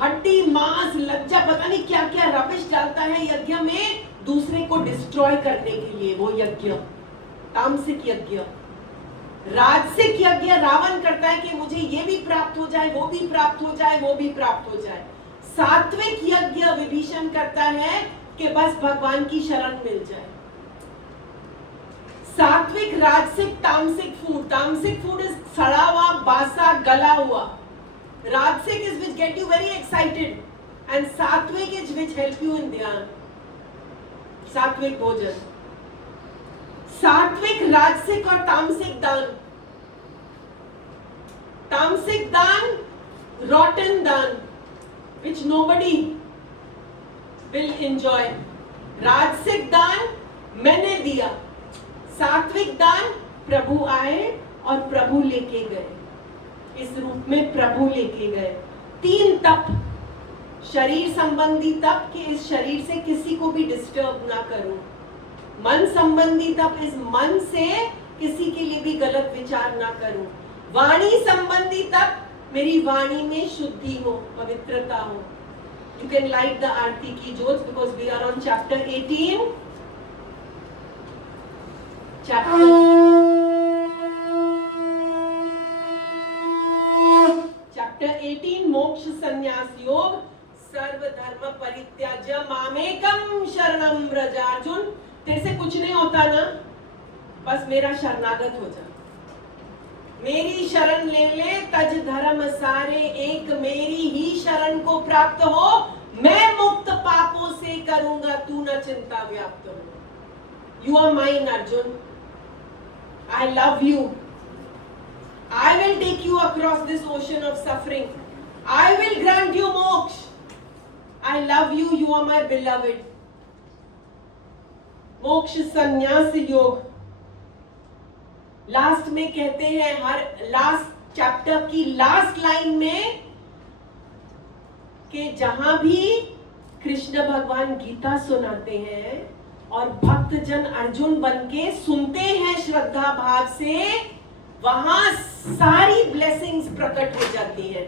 हड्डी, मांस, लज्जा, पता नहीं क्या क्या रबिश डालता है यज्ञ में दूसरे को डिस्ट्रॉय करने के लिए. वो यज्ञ तामसिक यज्ञ. राजसिक यज्ञ रावण करता है कि मुझे ये भी प्राप्त हो जाए, वो भी प्राप्त हो जाए, वो भी प्राप्त हो जाए. सात्विक यज्ञ विभीषण करता है कि बस भगवान की शरण मिल जाए. सात्विक, राजसिक, तामसिक फूड. तामसिक फूड इज सड़ा हुआ, बासा, गला हुआ. Rajasic is which get you very excited and sattvic is which help you in dhyan. Sattvic भोजन. सात्विक, राजसिक और तामसिक दान. तामसिक दान rotten दान which nobody will enjoy. राजसिक दान मैंने दिया. सात्विक दान प्रभु आए और प्रभु लेके गए. इस रूप में प्रभु लेके गए. 3 तप. शरीर संबंधी तप कि इस शरीर से किसी को भी डिस्टर्ब ना करूं. मन संबंधी तप, इस मन से किसी के लिए भी गलत विचार ना करूं. वाणी संबंधी तप, मेरी वाणी में शुद्धि हो, पवित्रता हो. You can light the आरती की ज्योत because we are on chapter 18. Chapter 18 मोक्ष संन्यास योग. सर्व धर्म परित्याज्य मामेकम शरणम व्रज. अर्जुन, तेरे से कुछ नहीं होता ना, बस मेरा शरणागत हो जा. मेरी शरण ले ले. तज धर्म सारे एक, मेरी ही शरण को प्राप्त हो. मैं मुक्त पापों से करूंगा, तू न चिंता व्याप्त हो. You are mine Arjun. I love you. I will take you across this ocean of suffering. I will grant you moksha. I love you. You are my beloved. मोक्ष संन्यास योग. लास्ट में कहते हैं, हर लास्ट चैप्टर की last line में, कि जहां भी कृष्ण भगवान गीता सुनाते हैं और भक्तजन अर्जुन बनके सुनते हैं श्रद्धा भाव से, वहां सारी ब्लेसिंग्स प्रकट हो जाती हैं,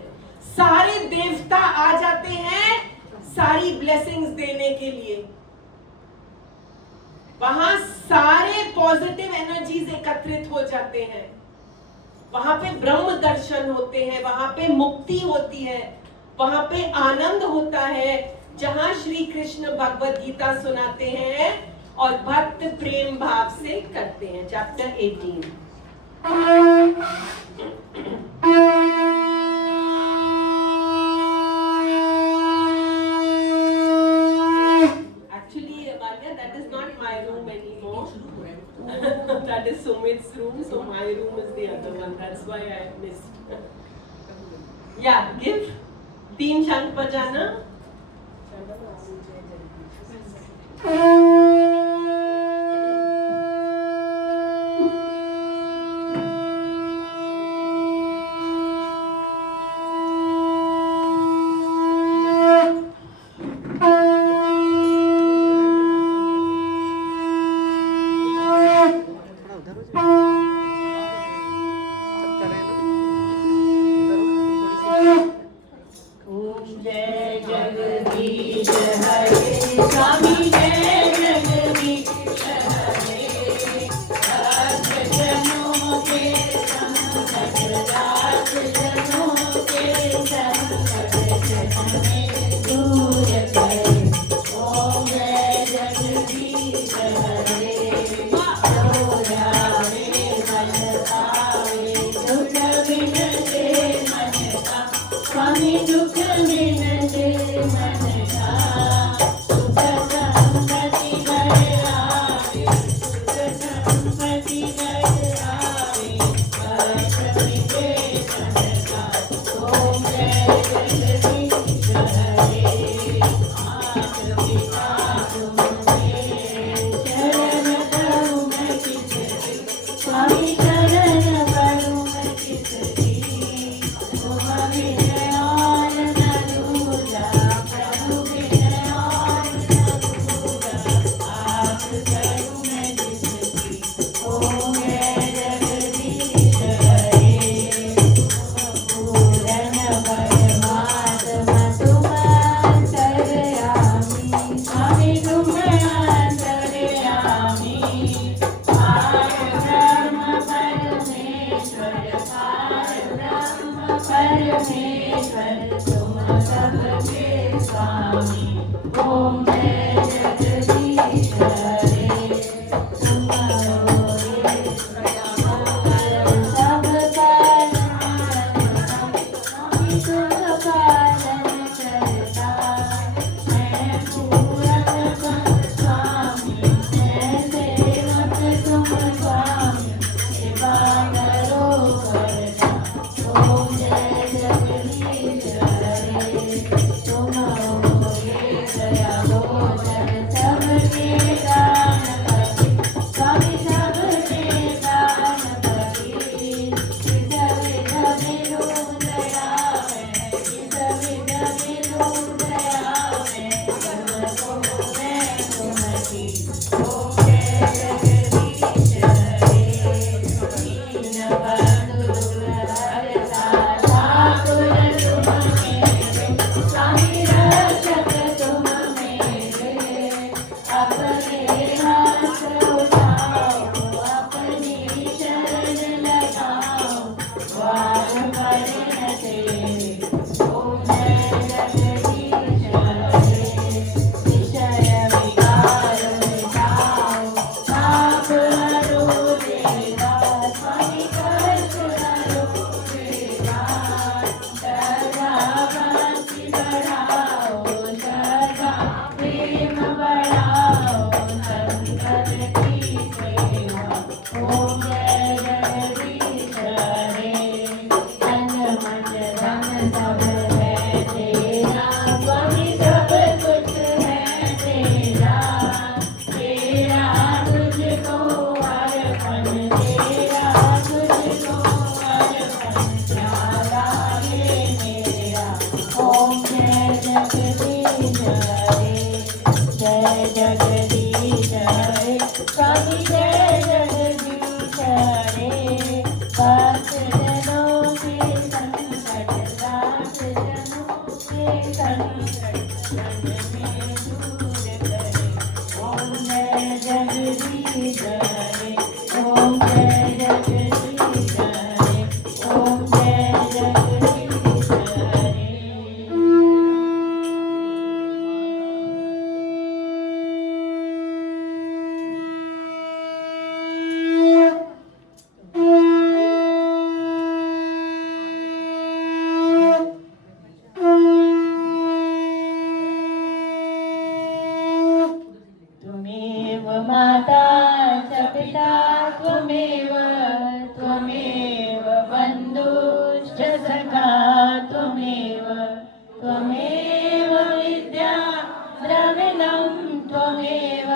सारे देवता आ जाते हैं सारी ब्लेसिंग्स देने के लिए। वहां सारे पॉजिटिव एनर्जीज एकत्रित हो जाते हैं, वहां पे ब्रह्म दर्शन होते हैं, वहां पे मुक्ति होती है, वहां पे आनंद होता है, जहां श्री कृष्ण भगवत गीता सुनाते हैं और भक्त प्रेम भाव से करते हैं। Chapter 18। Actually, Vanya, that is not my room anymore. That is Sumit's room, so my room is the other one. That's why I missed. Yeah, give 3 शंख बजाना। Swami Jai Jagadish Hare, Bhakti च सखा त्वमेव त्वमेव विद्या द्रविणं त्वमेव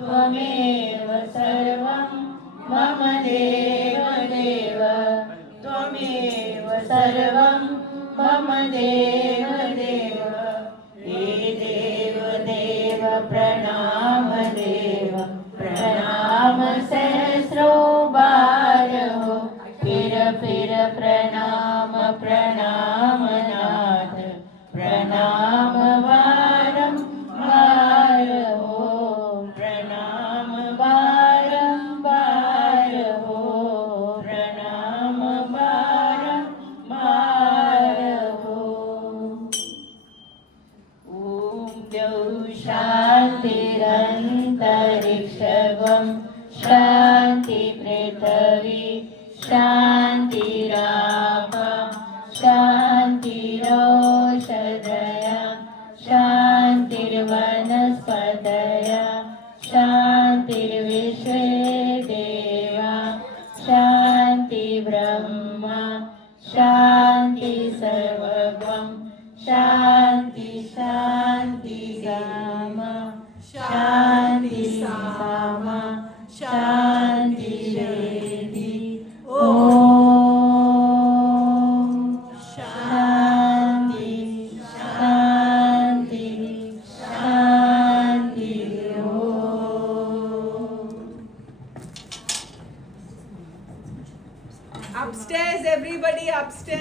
त्वमेव सर्वं मम देव देव त्वमेव सर्वं मम देव देव हे देव देव प्रणमामि